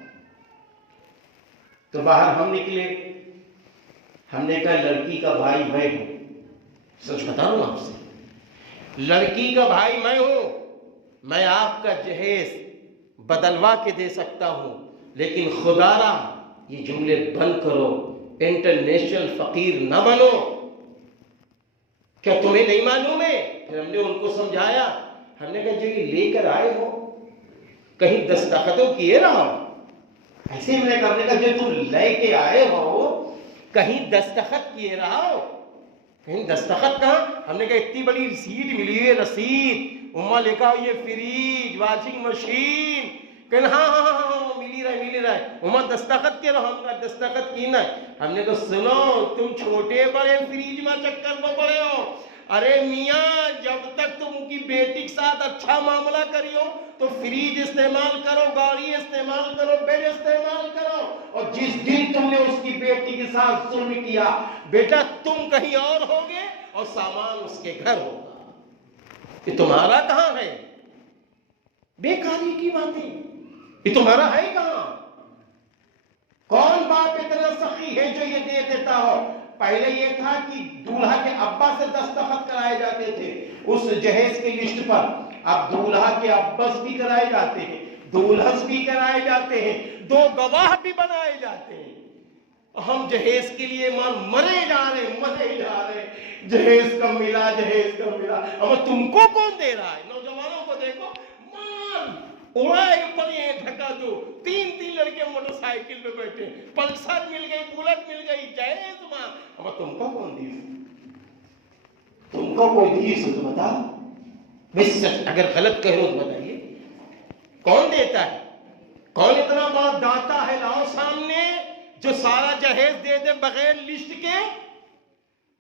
تو باہر ہم نکلے، ہم نے کہا لڑکی کا بھائی میں ہوں، سچ بتا رہا ہوں آپ سے، لڑکی کا بھائی میں ہوں، میں آپ کا جہیز بدلوا کے دے سکتا ہوں، لیکن خدا را یہ جملے بند کرو، انٹرنیشنل فقیر نہ بنو۔ کیا تمہیں نہیں معلوم ہے؟ پھر ہم نے ان کو سمجھایا، ہم نے کہا جو یہ لے کر آئے ہو کہیں دستخطوں کیے رہا ہو؟ ایسے ہم نے کہا جو تم لے کے آئے ہو کہیں دستخط کیے رہا ہو؟ کہیں دستخط کہاں؟ ہم نے کہا اتنی بڑی رسید ملی ہے، رسید اماں لکھا ہو یہ فریج، واشنگ مشین، کہنا ہاں ہاں ہاں ہاں ملی رہا ہے اماں دستخط کے رہو، ہم کا دستخط کی نہ ہے۔ ہم نے کہا سنو تم چھوٹے بڑے فریج میں چکر میں پڑے ہو، ارے میاں جب تک تم کی بیٹی کے ساتھ اچھا معاملہ کریو تو فریج استعمال کرو، گاڑی استعمال کرو، بیڈ استعمال کرو، اور جس دن تم نے اس کی بیٹی کے ساتھ ظلم کیا بیٹا تم کہیں اور ہوگے اور سامان اس کے گھر ہوگا، یہ تمہارا کہاں ہے؟ بیکاری کی باتیں، یہ تمہارا ہے کہاں؟ کون باپ اتنا سخی ہے جو یہ دے دیتا ہو؟ پہلے یہ تھا کہ دولہا کے ابا سے دستخط کرائے جاتے تھے اس جہیز کی لسٹ پر، اب دولہا کے ابس بھی کرائے جاتے ہیں، دولہس بھی کرائے جاتے ہیں، 2 گواہ بھی بنائے جاتے ہیں۔ ہم جہیز کے لیے مرے جا رہے، جہیز کم ملا، جہیز کم ملا۔ اب تم کو کون دے رہا ہے؟ نوجوانوں کو دیکھو، مال اڑائے پڑے دھکا دو، 3 لڑکے موٹر سائیکل پہ بیٹھے، پلسر مل گئی، بلٹ مل گئی، جہیز ماں۔ اب تم کو کون دیس؟ تم کو کوئی دیس تو بتا، بس اگر غلط کہو تو بتائیے کون دیتا ہے؟ کون اتنا بڑا داتا ہے لاؤ سامنے جو سارا جہیز دے دے بغیر لسٹ کے؟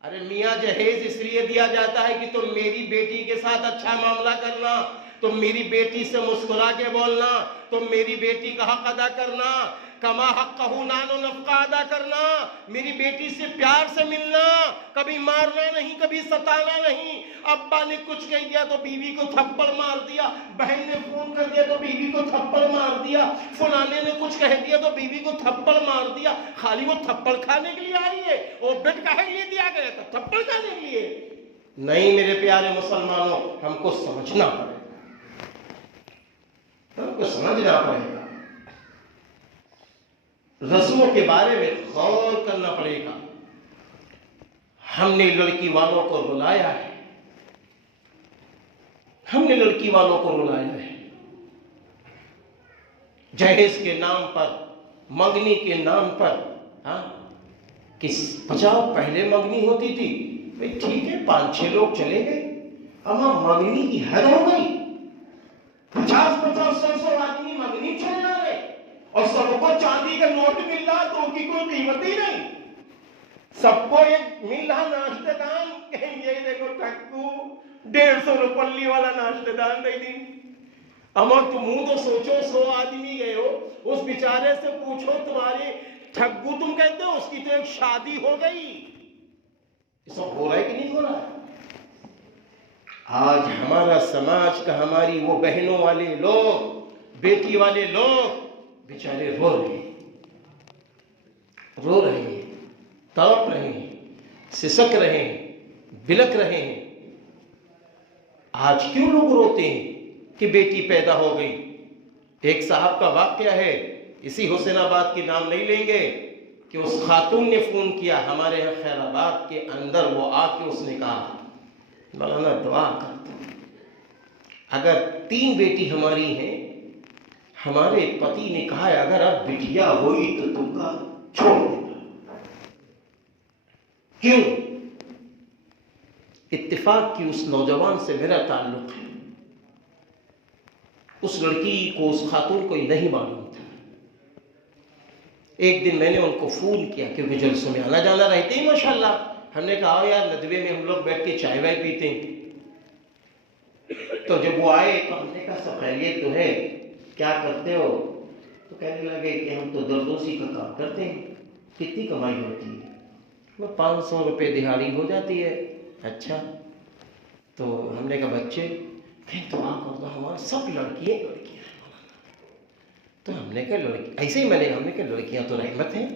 ارے میاں جہیز اس لیے دیا جاتا ہے کہ تم میری بیٹی کے ساتھ اچھا معاملہ کرنا، تم میری بیٹی سے مسکرا کے بولنا، تم میری بیٹی کا حق ادا کرنا، کما حقہ نان و نفقہ ادا کرنا، میری بیٹی سے پیار سے ملنا، کبھی مارنا نہیں، کبھی ستانا نہیں۔ ابا نے کچھ کہہ دیا تو بیوی کو تھپڑ مار دیا، بہن نے فون کر دیا تو بیوی کو تھپڑ مار دیا، فلانے نے کچھ کہہ دیا تو بیوی کو تھپڑ مار دیا۔ خالی وہ تھپڑ کھانے کے لیے آئی ہے؟ وہ بیٹ کہے لیے دیا گیا تھا؟ تھپڑ کھانے کے لیے نہیں۔ میرے پیارے مسلمانوں، ہم کو سمجھنا پڑے گا، ہم کو سمجھنا پڑے گا، رسموں کے بارے میں غور کرنا پڑے گا۔ ہم نے لڑکی والوں کو رلایا ہے، ہم نے لڑکی والوں کو رلایا ہے، جہیز کے نام پر، منگنی کے نام پر۔ ہاں کس 50 پہلے منگنی ہوتی تھی، بھئی ٹھیک ہے 5-6 لوگ چلے گئے، اب منگنی کی حد ہو گئی، 50-100 آدمی منگنی چلے رہے اور سب کو چاندی کا نوٹ مل رہا تو ان کی کوئی قیمت ہی نہیں، سب کو ایک مل رہا ناشتے دان، کہیں یہ دیکھو ٹھکو 150 روپلی والا ناشتے دان دے دی۔ اما تم تو سوچو 100 آدمی گئے ہو، اس بیچارے سے پوچھو تمہاری ٹھگو تم کہتے ہو، اس کی تو ایک شادی ہو گئی۔ یہ سب ہو رہا ہے کہ نہیں ہو رہا ہے؟ آج ہمارا سماج کا، ہماری وہ بہنوں والے لوگ، بیٹی والے لوگ بیچارے رو رہے ہیں، تڑپ رہے ہیں، سسک رہے ہیں، بلک رہے ہیں۔ آج کیوں لوگ روتے ہیں کہ بیٹی پیدا ہو گئی؟ ایک صاحب کا واقعہ ہے، اسی حسین آباد کے نام نہیں لیں گے، کہ اس خاتون نے فون کیا ہمارے یہاں خیر آباد کے اندر، وہ آ کے اس نے کہا مولانا دعا کرتا ہوں، اگر 3 بیٹی ہماری ہیں، ہمارے پتی نے کہا ہے اگر اب بٹیا ہوئی تو تم کا چھوڑ دینا۔ کیوں؟ اتفاق کی اس نوجوان سے میرا تعلق ہے، اس لڑکی کو، اس خاتون کو نہیں معلوم تھا۔ ایک دن میں نے ان کو فون کیا، کیونکہ جلسوں میں آنا جانا رہتے ہی ماشاءاللہ، ہم نے کہا آؤ یار ندوے میں ہم لوگ بیٹھ کے چائے وائے پیتے ہیں۔ تو جب وہ آئے تو ہم نے کہا سب خیریت تو ہے، کیا کرتے ہو؟ تو کہنے لگے کہ ہم تو دردوسی کا کام کرتے ہیں۔ کتنی کمائی ہوتی ہے؟ 500 روپے دہاڑی ہو جاتی ہے۔ اچھا، تو ہم نے کہا بچے؟ کہیں تو آپ اور ہمارے سب لڑکیاں ہیں۔ تو ہم نے کہا لڑکی ایسے ہی ہم نے کہا لڑکیاں تو رحمت ہیں،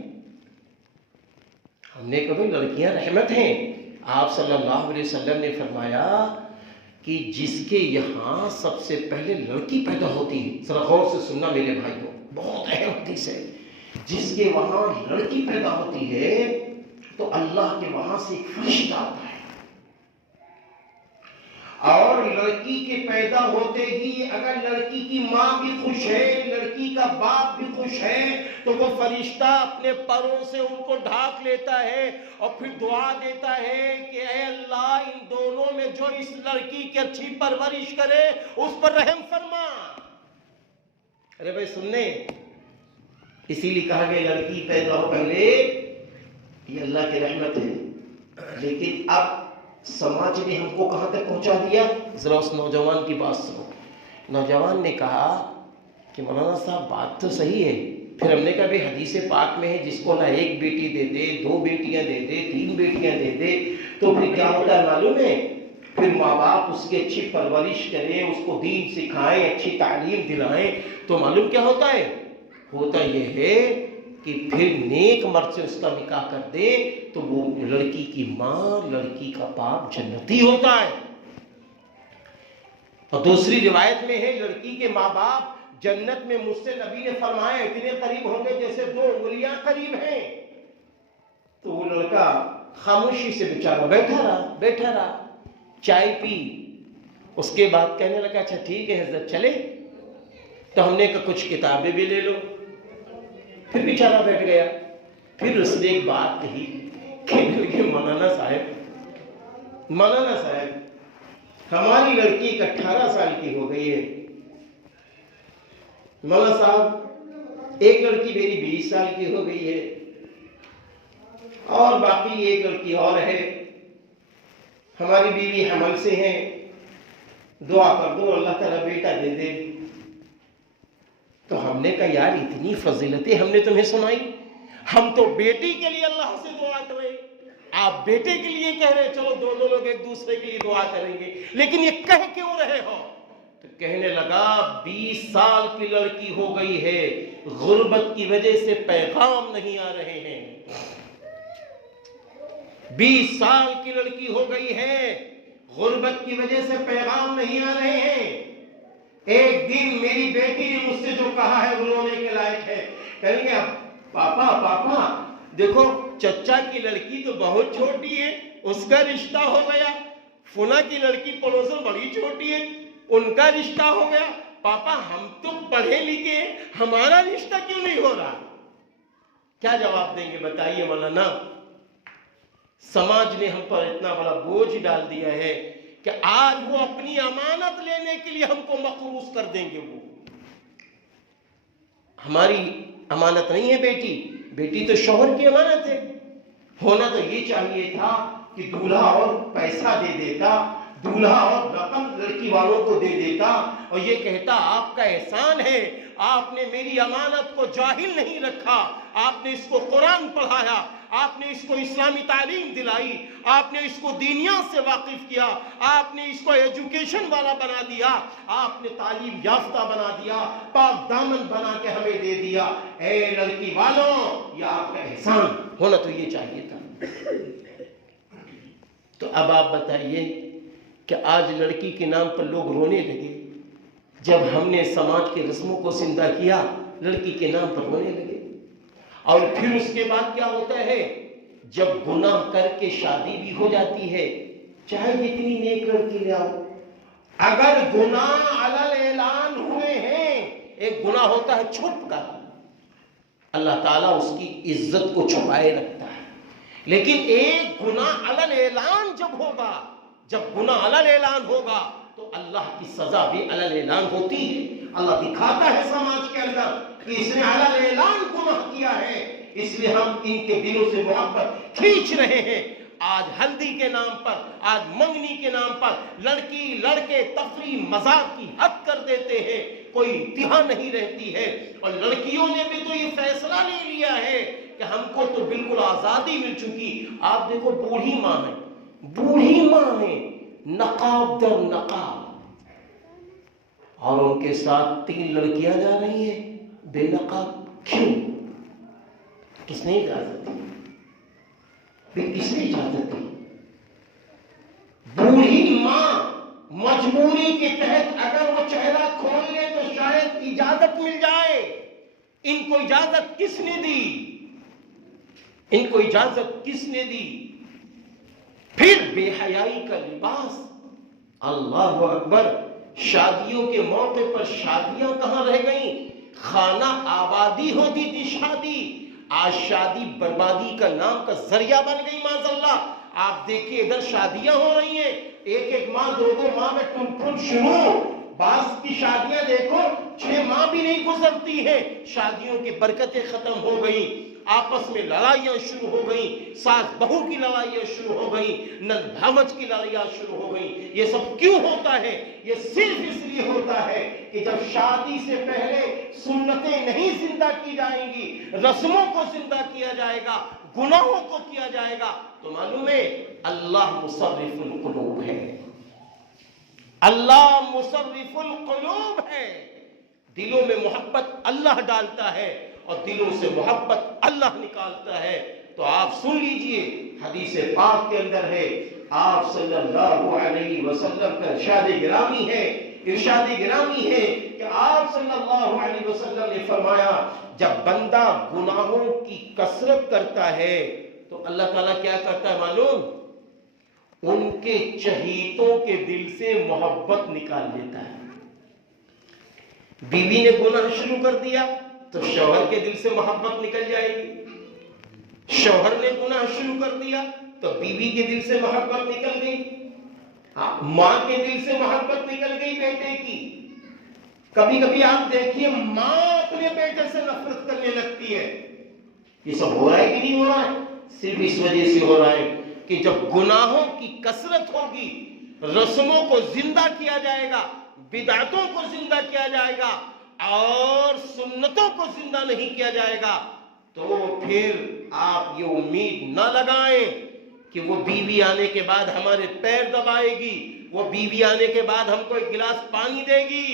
ہم نے کہا لڑکیاں رحمت ہیں۔ آپ صلی اللہ علیہ وسلم نے فرمایا کہ جس کے یہاں سب سے پہلے لڑکی پیدا ہوتی ہے، ذرا غور سے سننا میرے بھائیوں، بہت اہم حدیث ہے، جس کے وہاں لڑکی پیدا ہوتی ہے تو اللہ کے وہاں سے ایک فرشتہ آتا ہے، اور لڑکی کے پیدا ہوتے ہی اگر لڑکی کی ماں بھی خوش ہے، لڑکی کا باپ بھی خوش ہے، تو وہ فرشتہ اپنے پروں سے ان کو ڈھانپ لیتا ہے اور پھر دعا دیتا ہے کہ اے اللہ ان دونوں میں جو اس لڑکی کی اچھی پرورش کرے اس پر رحم فرما۔ ارے بھائی سننے، اسی لیے کہا گیا لڑکی پیدا ہو پہلے، یہ اللہ کی رحمت ہے۔ لیکن اب سماج نے ہم کو کہاں تک پہنچا دیا؟ ذرا اس نوجوان کی بات سنو۔ نوجوان نے کہا کہ مولانا صاحب بات تو صحیح ہے، پھر ہم نے کہا بھی حدیث پاک میں ہے جس کو نہ ایک بیٹی دے دے، دو بیٹیاں دے دے، تین بیٹیاں دے دے، تو پھر کیا ہوتا ہے معلوم ہے؟ پھر ماں باپ اس کی اچھی پرورش کریں، اس کو دین سکھائیں، اچھی تعلیم دلائیں، تو معلوم کیا ہوتا ہے؟ ہوتا یہ ہے کہ پھر نیک مرد سے اس کا نکاح کر دے تو وہ لڑکی کی ماں، لڑکی کا باپ جنتی ہوتا ہے۔ اور دوسری روایت میں ہے لڑکی کے ماں باپ جنت میں مجھ سے نبی نے فرمایا اتنے قریب ہوں گے جیسے 2 انگلیاں قریب ہیں۔ تو وہ لڑکا خاموشی سے بیچارہ بیٹھا رہا، چائے پی، اس کے بعد کہنے لگا اچھا ٹھیک ہے حضرت چلے؟ تو ہم نے کہا کچھ کتابیں بھی لے لو۔ پھر بیچارہ بیٹھ گیا۔ پھر اس نے ایک بات کہی کہ مولانا صاحب ہماری لڑکی 18 سال کی ہو گئی ہے، مولانا صاحب ایک لڑکی میری 20 سال کی ہو گئی ہے، اور باقی ایک لڑکی اور ہے، ہماری بیوی حمل سے ہیں، دعا کر دو اللہ تعالیٰ بیٹا دے دے۔ تو ہم نے کہا یار اتنی فضیلتیں ہم نے تمہیں سنائی، ہم تو بیٹی کے لیے اللہ سے دعا کریں، آپ بیٹے کے لیے کہہ رہے چلو دونوں لوگ ایک دوسرے کے لیے دعا کریں گے، لیکن یہ کہہ کیوں رہے ہو؟ تو کہنے لگا 20 سال کی لڑکی ہو گئی ہے، غربت کی وجہ سے پیغام نہیں آ رہے ہیں۔ 20 سال کی لڑکی ہو گئی ہے، غربت کی وجہ سے پیغام نہیں آ رہے ہیں۔ ایک دن میری بیٹی نے مجھ سے جو کہا ہے وہ رونے کے لائق ہے، کہیں گے پاپا دیکھو چچا کی لڑکی تو بہت چھوٹی ہے، اس کا رشتہ ہو گیا، فنا کی لڑکی پڑوسن بڑی چھوٹی ہے، ان کا رشتہ ہو گیا، پاپا ہم تو پڑھے لکھے ہمارا رشتہ کیوں نہیں ہو رہا؟ کیا جواب دیں گے بتائیے مولانا؟ سماج نے ہم پر اتنا بڑا بوجھ ڈال دیا ہے کہ آج وہ اپنی امانت لینے کے لیے ہم کو مقروض کر دیں گے۔ وہ ہماری امانت نہیں ہے بیٹی تو شوہر کی امانت ہے۔ ہونا تو یہ چاہیے تھا کہ دولہا اور پیسہ دے دیتا، دولہا اور رقم لڑکی والوں کو دے دیتا اور یہ کہتا آپ کا احسان ہے، آپ نے میری امانت کو جاہل نہیں رکھا، آپ نے اس کو قرآن پڑھایا، آپ نے اس کو اسلامی تعلیم دلائی، آپ نے اس کو دینیات سے واقف کیا، آپ نے اس کو ایجوکیشن والا بنا دیا، آپ نے تعلیم یافتہ بنا دیا، پاک دامن بنا کے ہمیں دے دیا۔ اے لڑکی والوں یہ آپ کا احسان ہونا تو یہ چاہیے تھا۔ تو اب آپ بتائیے کہ آج لڑکی کے نام پر لوگ رونے لگے، جب ہم نے سماج کے رسموں کو زندہ کیا لڑکی کے نام پر رونے لگے۔ اور پھر اس کے بعد کیا ہوتا ہے؟ جب گناہ کر کے شادی بھی ہو جاتی ہے، چاہے جتنی نیک لڑکی لے آؤ، اگر گناہ علل اعلان ہوئے ہیں، ایک گناہ ہوتا ہے چھپ کر، اللہ تعالیٰ اس کی عزت کو چھپائے رکھتا ہے، لیکن ایک گناہ علل اعلان جب ہوگا، جب گناہ علل اعلان ہوگا تو اللہ کی سزا بھی علل اعلان ہوتی ہے۔ اللہ دکھاتا ہے سماج کے اندر کہ اس نے علل اعلان گناہ کیا ہے، اس لیے ہم ان کے دلوں سے محبت کھینچ رہے ہیں۔ آج ہلدی کے نام پر، آج منگنی کے نام پر لڑکی لڑکے تفریح مذاق کی حد کر دیتے ہیں، کوئی انتہا نہیں رہتی ہے۔ اور لڑکیوں نے بھی تو یہ فیصلہ لے لیا ہے کہ ہم کو تو بالکل آزادی مل چکی۔ آپ دیکھو بوڑھی ماں ہے، نقاب در نقاب، اور ان کے ساتھ 3 لڑکیاں جا رہی ہیں بے نقاب۔ کیوں؟ کس نے اجازت دی؟ کس نے اجازت دی؟ بوڑھی ماں مجبوری کے تحت اگر وہ چہرہ کھول لے تو شاید اجازت مل جائے۔ ان کو اجازت کس نے دی؟ ان کو اجازت کس نے دی؟ پھر بے حیائی کا لباس، اللہ اکبر، شادیوں کے موقع پر شادیاں کہاں رہ گئیں؟ خانہ آبادی ہوتی تھی شادی، آج شادی بربادی کا نام کا ذریعہ بن گئی معاذ اللہ۔ آپ دیکھیے ادھر شادیاں ہو رہی ہیں، ایک ایک ماہ دو دو ماہ میں ٹن شروع، بعض کی شادیاں دیکھو 6 ماہ بھی نہیں گزرتی ہیں، شادیوں کی برکتیں ختم ہو گئیں، آپس میں لڑائیاں شروع ہو گئیں، ساس بہو کی لڑائیاں شروع ہو گئیں، نند بھاوج کی لڑائیاں شروع ہو گئیں۔ یہ سب کیوں ہوتا ہے؟ یہ صرف اس لیے ہوتا ہے کہ جب شادی سے پہلے سنتیں نہیں زندہ کی جائیں گی، رسموں کو زندہ کیا جائے گا، گناہوں کو کیا جائے گا، تو معلوم ہے اللہ مصرف القلوب ہے، اللہ مصرف القلوب ہے، دلوں میں محبت اللہ ڈالتا ہے اور دلوں سے محبت اللہ نکالتا ہے۔ تو آپ سن لیجئے، حدیث پاک کے اندر ہے، آپ صلی اللہ علیہ وسلم کا ارشاد گرامی ہے کہ آپ صلی اللہ علیہ وسلم نے فرمایا، جب بندہ گناہوں کی کثرت کرتا ہے تو اللہ تعالیٰ کیا کرتا ہے معلوم؟ ان کے چہیتوں کے دل سے محبت نکال لیتا ہے۔ بیوی نے گناہ شروع کر دیا تو شوہر کے دل سے محبت نکل جائے گی، شوہر نے گناہ شروع کر دیا تو بیوی کے دل سے محبت نکل گئی، ماں کے دل سے محبت نکل گئی بیٹے کی۔ کبھی کبھی آپ دیکھیے ماں اپنے بیٹے سے نفرت کرنے لگتی ہے۔ یہ سب ہو رہا ہے کہ نہیں ہو رہا ہے؟ صرف اس وجہ سے ہو رہا ہے کہ جب گناہوں کی کثرت ہوگی، رسموں کو زندہ کیا جائے گا، بدعتوں کو زندہ کیا جائے گا اور سنتوں کو زندہ نہیں کیا جائے گا، تو پھر آپ یہ امید نہ لگائیں کہ وہ بیوی آنے کے بعد ہمارے پیر دبائے گی، وہ بیوی آنے کے بعد ہم کو ایک گلاس پانی دے گی۔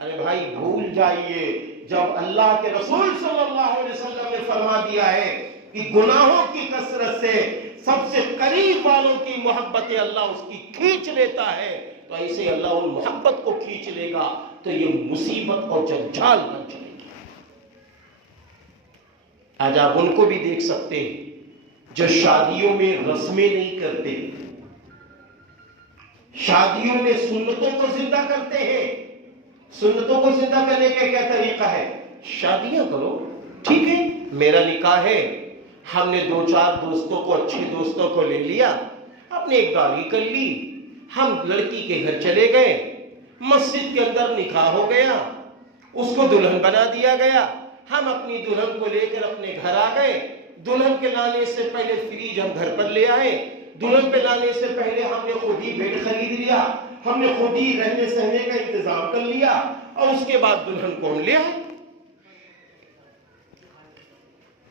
ارے بھائی بھول جائیے، جب اللہ کے رسول صلی اللہ علیہ وسلم نے فرما دیا ہے کہ گناہوں کی کثرت سے سب سے قریب والوں کی محبت اللہ اس کی کھینچ لیتا ہے، تو ایسے اللہ ان محبت کو کھینچ لے گا تو یہ مصیبت اور جنجال بن جائے گی۔ آج آپ ان کو بھی دیکھ سکتے ہیں جو شادیوں میں رسمیں نہیں کرتے، شادیوں میں سنتوں کو زندہ کرتے ہیں۔ سنتوں کو زندہ کرنے کا کیا طریقہ ہے؟ شادیاں کرو، ٹھیک ہے، میرا نکاح ہے، ہم نے 2-4 دوستوں کو، اچھے دوستوں کو لے لیا، اپنے ایک گاڑی کر لی، ہم لڑکی کے گھر چلے گئے، مسجد کے اندر نکاح ہو گیا، اس کو دلہن بنا دیا گیا، ہم اپنی دلہن کو لے کر اپنے گھر آ گئے، دلہن کے لانے سے پہلے فریج ہم گھر پر لے آئے، دلہن پہ لانے سے پہلے ہم نے خود ہی بیڈ خرید لیا، ہم نے خود ہی رہنے سہنے کا انتظام کر لیا، اور اس کے بعد دلہن کو لے آئے۔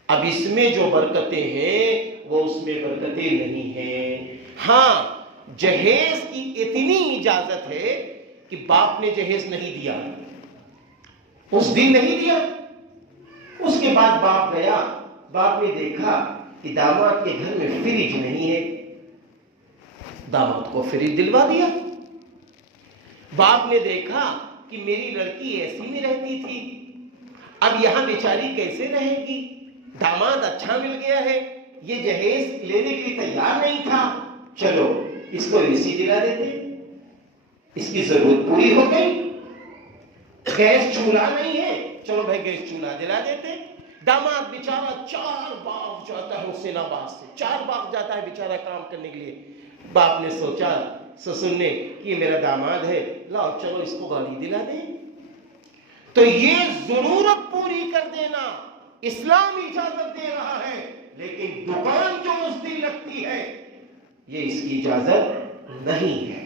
اب اس میں جو برکتیں ہیں وہ اس میں برکتیں نہیں ہیں۔ ہاں، جہیز کی اتنی اجازت ہے کہ باپ نے جہیز نہیں دیا، اس دن نہیں دیا، اس کے بعد باپ گیا، باپ نے دیکھا کہ داماد کے گھر میں فریج نہیں ہے، داماد کو فریج دلوا دیا۔ باپ نے دیکھا کہ میری لڑکی ایسی میں رہتی تھی، اب یہاں بیچاری کیسے رہے گی، داماد اچھا مل گیا ہے، یہ جہیز لینے کے لیے تیار نہیں تھا، چلو اس کو اے سی دلا دیتے، اس کی ضرورت پوری ہو گئی۔ گیس چولہا نہیں ہے، چلو بھائی گیس چولہا دلا دیتے۔ داماد بیچارہ 4 باغ جاتا ہے حسین آباد سے، 4 باغ جاتا ہے بیچارہ کام کرنے کے لیے۔ باپ نے سوچا سسر نے کہ یہ میرا داماد ہے، لاؤ چلو اس کو گاڑی دلا دیں۔ تو یہ ضرورت پوری کر دینا اسلام اجازت دے رہا ہے، لیکن دکان جو مزدل لگتی ہے یہ اس کی اجازت نہیں ہے،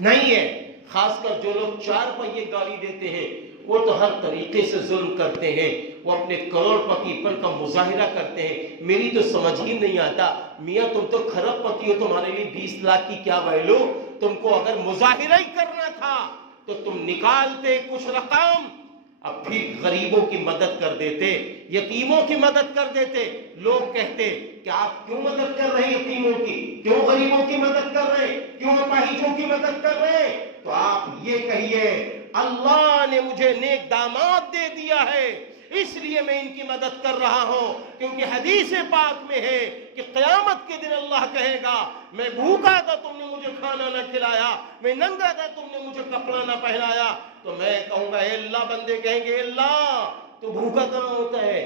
نہیں ہے۔ خاص کر جو لوگ 4 پہیے گاڑی دیتے ہیں وہ تو ہر طریقے سے ظلم کرتے ہیں، وہ اپنے کروڑ پتی پن کا مظاہرہ کرتے ہیں۔ میری تو سمجھ ہی نہیں آتا، میاں تم تو کھرب پتی ہو، تمہارے لیے 20 لاکھ کی کیا ویلو؟ تم کو اگر مظاہرہ ہی کرنا تھا تو تم نکالتے کچھ رقم، اب پھر غریبوں کی مدد کر دیتے، یتیموں کی مدد کر دیتے۔ لوگ کہتے کہ آپ کیوں مدد کر رہے ہیں یتیموں کی، کیوں غریبوں کی مدد کر رہے ہیں، کیوں اپاہجوں کی مدد کر رہے ہیں؟ تو آپ یہ کہیے اللہ نے مجھے نیک داماد دے دیا ہے، اس لیے میں ان کی مدد کر رہا ہوں، کیونکہ حدیث پاک میں ہے کہ قیامت کے دن اللہ کہے گا میں بھوکا تھا تم نے مجھے کھانا نہ کھلایا، میں ننگا تھا تم نے مجھے کپڑا نہ پہنایا، تو میں کہوں گا اے اللہ، بندے کہیں گے اے اللہ تو بھوکا کہاں ہوتا ہے،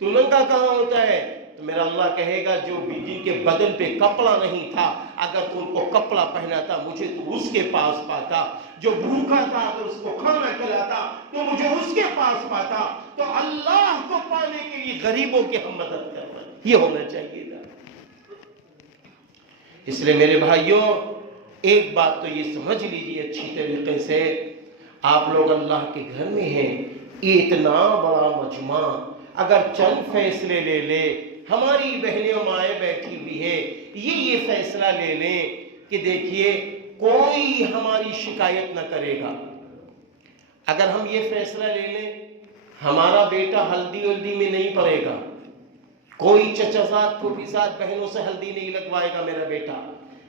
تو ننگا کہاں ہوتا ہے؟ تو میرا اللہ کہے گا جو جن کے بدن پہ کپڑا نہیں تھا اگر تو ان کو کپڑا پہناتا مجھے تو اس کے پاس پاتا، جو بھوکا تھا اگر اس کو کھانا کھلاتا تو مجھے اس کے پاس پاتا۔ تو اللہ کو پانے کے لیے غریبوں کی ہم مدد کر رہے ہیں، یہ ہونا چاہیے تھا۔ اس لیے میرے بھائیوں ایک بات تو یہ سمجھ لیجیے اچھی طریقے سے، آپ لوگ اللہ کے گھر میں ہیں، یہ اتنا بڑا مجمع اگر چند فیصلے لے لے، ہماری بہنیں و مائیں بیٹھی ہوئی ہے، یہ فیصلہ لے لیں کہ دیکھیے کوئی ہماری شکایت نہ کرے گا۔ اگر ہم یہ فیصلہ لے لیں ہمارا بیٹا ہلدی ولدی میں نہیں پڑے گا، کوئی چچا زاد پھوپھی زاد بہنوں سے ہلدی نہیں لگوائے گا میرا بیٹا،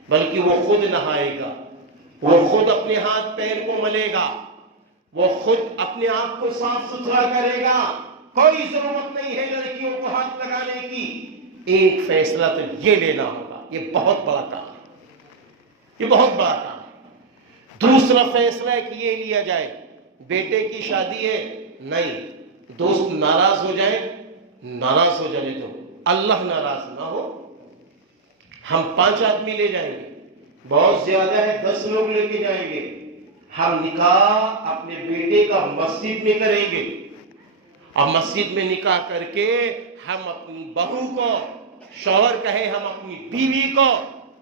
بلکہ وہ خود نہائے گا، وہ خود اپنے ہاتھ پیر کو ملے گا، وہ خود اپنے آپ کو صاف ستھرا کرے گا، کوئی ضرورت نہیں ہے لڑکیوں کو ہاتھ لگانے کی۔ ایک فیصلہ تو یہ لینا ہوگا، یہ بہت بڑا کام ہے، یہ بہت بڑا کام ہے۔ دوسرا فیصلہ ہے کہ یہ لیا جائے بیٹے کی شادی ہے، نہیں دوست ناراض ہو جائیں ناراض ہو جانے دو، اللہ ناراض نہ ہو، ہم 5 آدمی لے جائیں گے، بہت زیادہ ہے 10 لوگ لے کے جائیں گے، ہم نکاح اپنے بیٹے کا مسجد میں کریں گے، اور مسجد میں نکاح کر کے ہم اپنی بہو کو، شوہر کہے ہم اپنی بیوی کو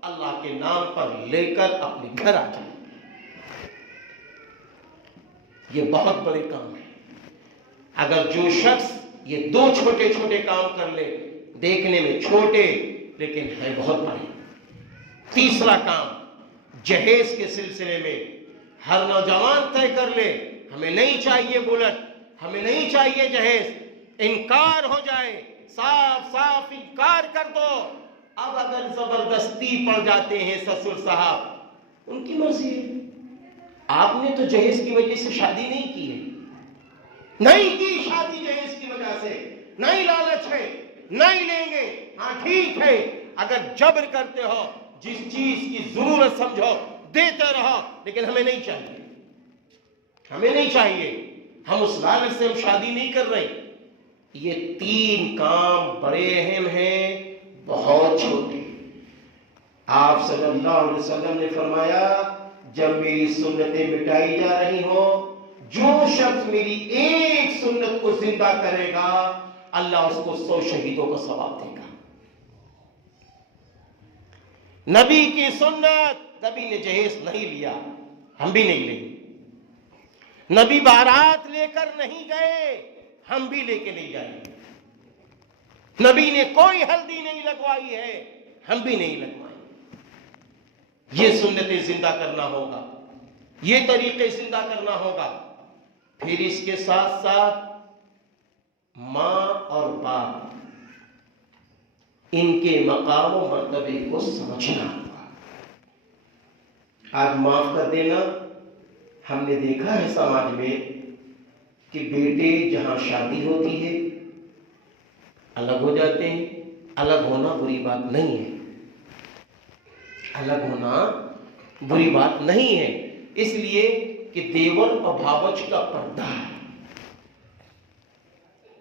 اللہ کے نام پر لے کر اپنے گھر آ جائیں۔ یہ بہت بڑے کام ہے۔ اگر جو شخص یہ 2 چھوٹے چھوٹے کام کر لے، دیکھنے میں چھوٹے لیکن ہے بہت بڑے۔ تیسرا کام جہیز کے سلسلے میں ہر نوجوان طے کر لے ہمیں نہیں چاہیے بلٹ، ہمیں نہیں چاہیے جہیز، انکار ہو جائے، صاف صاف انکار کر دو۔ اب اگر زبردستی پڑ جاتے ہیں سسر صاحب، ان کی مرضی ہے، آپ نے تو جہیز کی وجہ سے شادی نہیں کی ہے، نہیں کی شادی جہیز کی وجہ سے، نہیں لالچ ہے، نہیں لیں گے، ہاں ٹھیک ہے، اگر جبر کرتے ہو جس چیز کی ضرورت سمجھو دیتے رہو، لیکن ہمیں نہیں چاہیے، ہمیں نہیں چاہیے، ہم اس لالچ سے ہم شادی نہیں کر رہے۔ یہ 3 کام بڑے اہم ہیں، بہت چھوٹے۔ آپ صلی اللہ علیہ وسلم نے فرمایا جب میری سنتیں مٹائی جا رہی ہوں، جو شخص میری ایک سنت کو زندہ کرے گا اللہ اس کو 100 شہیدوں کا ثواب دے گا۔ نبی کی سنت، نبی نے جہیز نہیں لیا، ہم بھی نہیں لیں گے، نبی بارات لے کر نہیں گئے، ہم بھی لے کے نہیں جائیں گے، نبی نے کوئی ہلدی نہیں لگوائی ہے، ہم بھی نہیں لگوائیں۔ یہ سنتیں زندہ کرنا ہوگا، یہ طریقے زندہ کرنا ہوگا۔ پھر اس کے ساتھ ساتھ ماں اور باپ، ان کے مقام و مرتبے کو سمجھنا ہوگا۔ آج معاف کر دینا، ہم نے دیکھا ہے سماج میں کہ بیٹے جہاں شادی ہوتی ہے الگ ہو جاتے ہیں۔ الگ ہونا بری بات نہیں ہے، الگ ہونا بری بات نہیں ہے، اس لیے کہ دیور اور بھاوچ کا پردہ ہے۔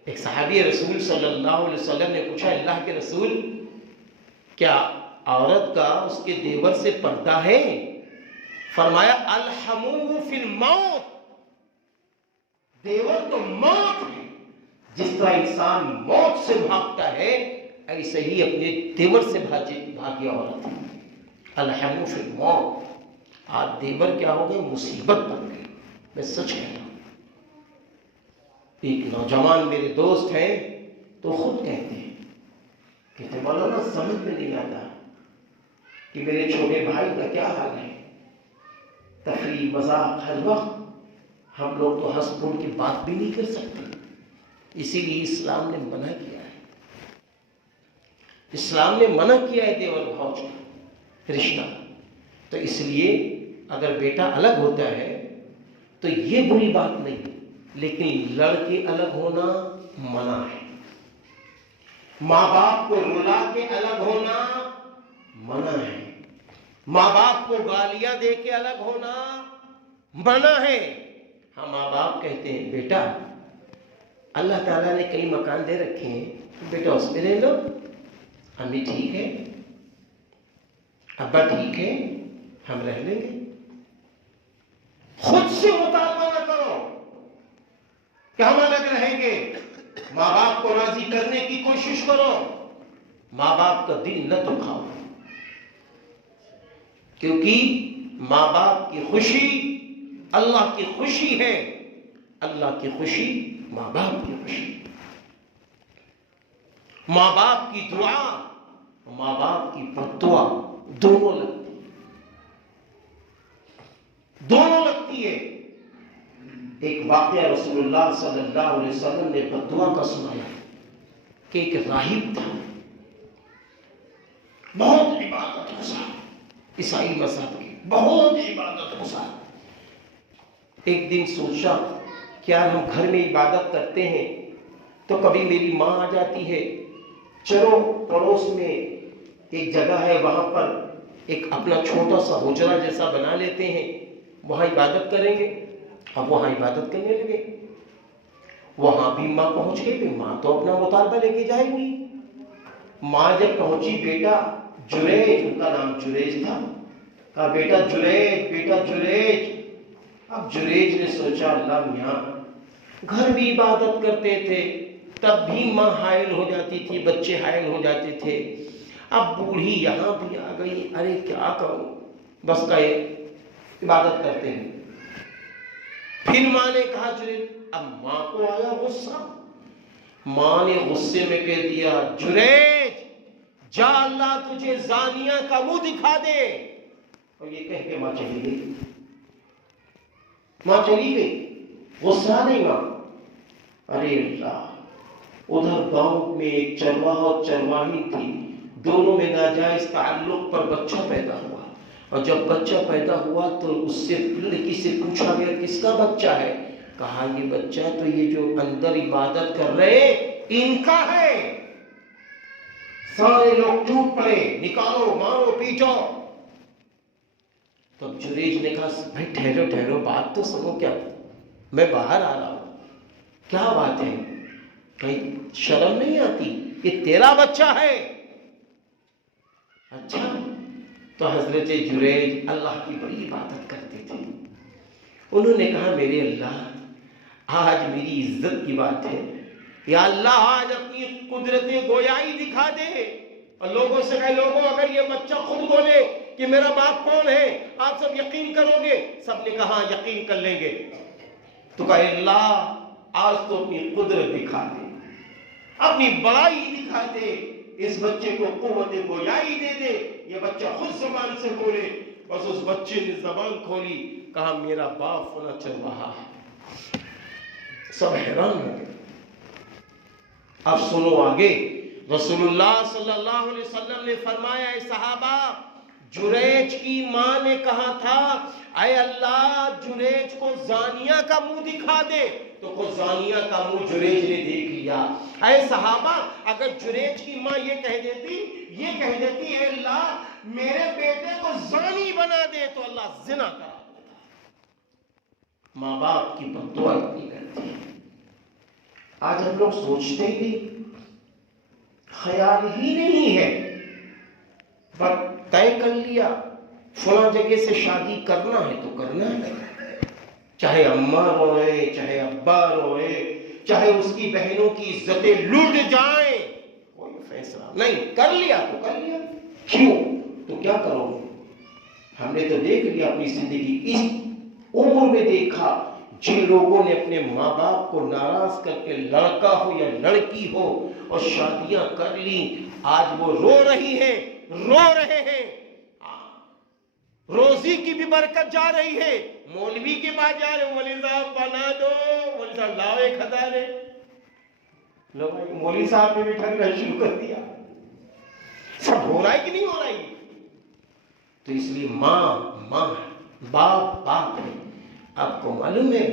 ایک صحابی رسول صلی اللہ علیہ وسلم نے پوچھا اللہ کے رسول کیا عورت کا اس کے دیور سے پردہ ہے؟ فرمایا الحمو فی الموت، دیور تو موت ہے، جس طرح انسان موت سے بھاگتا ہے ایسے ہی اپنے دیور سے بھاگی عورت ہے۔ الحمو فی الموت، آج دیور کیا ہو گئے؟ مصیبت بن گئی، میں سچ کہہ رہا ہوں۔ ایک نوجوان میرے دوست ہیں تو خود کہتے ہیں کہ مولانا سمجھ میں نہیں آتا کہ میرے چھوٹے بھائی کا کیا حال ہے، تفریح مذاق ہر وقت، ہم لوگ تو ہنس بول کی بات بھی نہیں کر سکتے، اسی لیے اسلام نے منع کیا ہے، اسلام نے منع کیا ہے دیور بھاوچ کا رشتہ۔ تو اس لیے اگر بیٹا الگ ہوتا ہے تو یہ بری بات نہیں، لیکن لڑکے الگ ہونا منع ہے. ماں باپ کو رلا کے الگ ہونا منع ہے. ماں باپ کو گالیاں دے کے الگ ہونا منع ہے. ہاں ماں باپ کہتے ہیں بیٹا اللہ تعالیٰ نے کئی مکان دے رکھے ہیں, بیٹا اس پہ رہ لو, امی ٹھیک ہے, ابا ٹھیک ہے, ہم رہ لیں گے. خود سے مطالبہ نہ کرو کہ ہم الگ رہیں گے. ماں باپ کو راضی کرنے کی کوشش کرو. ماں باپ کا دل نہ دکھاؤ, کیونکہ ماں باپ کی خوشی اللہ کی خوشی ہے. اللہ کی خوشی ماں باپ کی خوشی. ماں باپ کی دعا ماں باپ کی بددعا دونوں لگتی ہے. ایک واقعہ رسول اللہ صلی اللہ علیہ وسلم نے بددعا کا سنایا کہ ایک راہب تھا, بہت عبادت گزار, عیسائی مذہب کی بہت عبادت گزار. ایک دن سوچا کیا ہم گھر میں عبادت کرتے ہیں تو کبھی میری ماں آ جاتی ہے, چلو پڑوس میں ایک جگہ ہے وہاں پر ایک اپنا چھوٹا سا حجرہ جیسا بنا لیتے ہیں, وہاں عبادت کریں گے. اب وہاں عبادت کرنے لگے. وہاں بھی ماں پہنچ گئی, ماں تو اپنا مطالبہ لے کے جائے گی. ماں جب پہنچی, بیٹا جریج, ان کا نام جریج تھا, کہا بیٹا جریج, بیٹا جریج. اب جریج نے سوچا اللہ میاں گھر بھی عبادت کرتے تھے, تب بھی ماں حائل ہو جاتی تھی, بچے حائل ہو جاتے تھے, اب بوڑھی یہاں بھی آ گئی, ارے کیا کروں, بس کا عبادت کرتے ہیں. پھر ماں نے کہا جریج, اب ماں کو آیا غصہ. ماں نے غصے میں کہہ دیا جریج جا اللہ تجھے زانیہ کا منہ دکھا دے. اور یہ کہہ کے ماں چلی گئی. ماں چلی گئی, غصہ نہیں ماں. ارے اللہ, ادھر گاؤں میں ایک چرواہا اور چرواہی تھی, دونوں میں ناجائز تعلق پر بچہ پیدا ہوا. اور جب بچہ پیدا ہوا تو اس سے لڑکی سے پوچھا گیا کس کا بچہ ہے, کہا یہ بچہ تو یہ جو اندر عبادت کر رہے ان کا ہے. سارے لوگ ٹوٹ پڑے, نکالو مارو پیٹو. تب جریج نے کہا بھائی ٹھہرو بات تو سنو, کیا میں باہر آ رہا ہوں, کیا بات ہے, کہیں شرم نہیں آتی, یہ تیرا بچہ ہے. اچھا, تو حضرت جریج اللہ کی بڑی عبادت کرتے تھے. انہوں نے کہا میرے اللہ آج میری عزت کی بات ہے, یا اللہ آج اپنی قدرت گویائی دکھا دے, اور لوگوں سے کہے لوگوں اگر یہ بچہ خود بولے کہ میرا باپ کون ہے آپ سب یقین کرو گے. سب نے کہا یقین کر لیں گے. تو کہا اللہ آج تو اپنی قدرت دکھا دے, اپنی بڑائی دکھا دے, اس بچے کو قوت گویائی دے دے, یہ بچہ خود زبان سے بولے. بس اس بچے نے زبان کھولی, کہا میرا باپ فلاں چرواہا ہے. سب حیران ہو گئے. اب سنو آگے, رسول اللہ صلی اللہ علیہ وسلم نے فرمایا اے صحابہ, جریج کی ماں نے کہا تھا اے اللہ جریج کو زانیہ کا منہ دکھا دے, تو کو زانیہ کا منہ جریج نے دیکھ لیا. اے صحابہ اگر جریج کی ماں یہ کہہ دیتی اے اللہ میرے بیٹے کو زانی بنا دے, تو اللہ زنا کرا دیتا. ماں باپ کی بددعا اتنی کرتی ہے. آج ہم لوگ سوچتے ہی نہیں, خیال ہی نہیں ہے, بس طے کر لیا فلاں جگہ سے شادی کرنا ہے تو کرنا ہے, چاہے اماں روئے چاہے ابا روئے چاہے اس کی بہنوں کی عزتیں لوٹ جائیں, کوئی فیصلہ نہیں, کر لیا تو کر لیا. کیوں تو کیا کرو گے. ہم نے تو دیکھ لیا اپنی زندگی, اس عمر میں دیکھا جن لوگوں نے اپنے ماں باپ کو ناراض کر کے لڑکا ہو یا لڑکی ہو اور شادیاں کر لی, آج وہ رو رہے ہیں, روزی کی بھی برکت جا رہی ہے. مولوی کے پاس جا رہے, مولوی صاحب بنا دو, مولوی صاحب لاؤ 1000 ہے, لو بھائی مولوی صاحب نے بھی ٹھگنا شروع کر دیا. سب ہو رہا ہے کہ نہیں ہو رہا ہے. تو اس لیے ماں باپ ہے. آپ کو معلوم ہے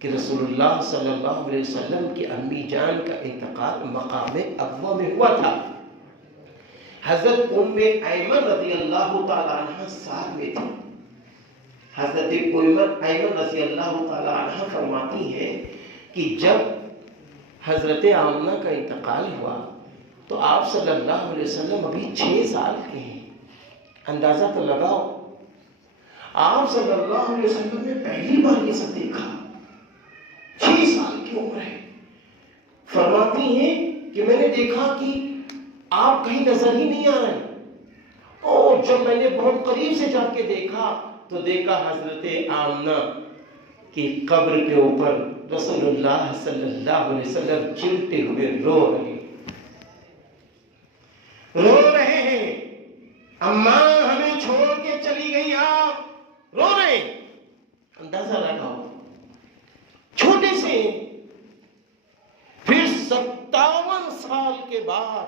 کہ رسول اللہ صلی اللہ علیہ وسلم کی امی جان کا انتقال مقام ابوا میں ہوا تھا. حضرت ام ایمن رضی اللہ تعالی عنہ ساتھ میں تھی. حضرت ام ایمن رضی اللہ تعالی عنہ فرماتی ہے کہ جب حضرت آمنہ کا انتقال ہوا تو آپ صلی اللہ علیہ وسلم ابھی 6 سال کے ہیں. اندازہ تو لگاؤ, آپ صلی اللہ علیہ وسلم نے پہلی بار یہ سب دیکھا, 6 سال کی عمر ہے. فرماتی ہیں کہ میں نے دیکھا کہ آپ کہیں نظر ہی نہیں آ رہے, اور جب میں نے بہت قریب سے جا کے دیکھا تو دیکھا حضرت آمنہ کی قبر کے اوپر رسول اللہ صلی اللہ علیہ وسلم چمٹے ہوئے رو رہے ہیں. اماں ہمیں چھوڑ کے چلی گئی, آپ رو رہے ہیں. اندازہ لگاؤ, چھوٹے سے. پھر 57 سال کے بعد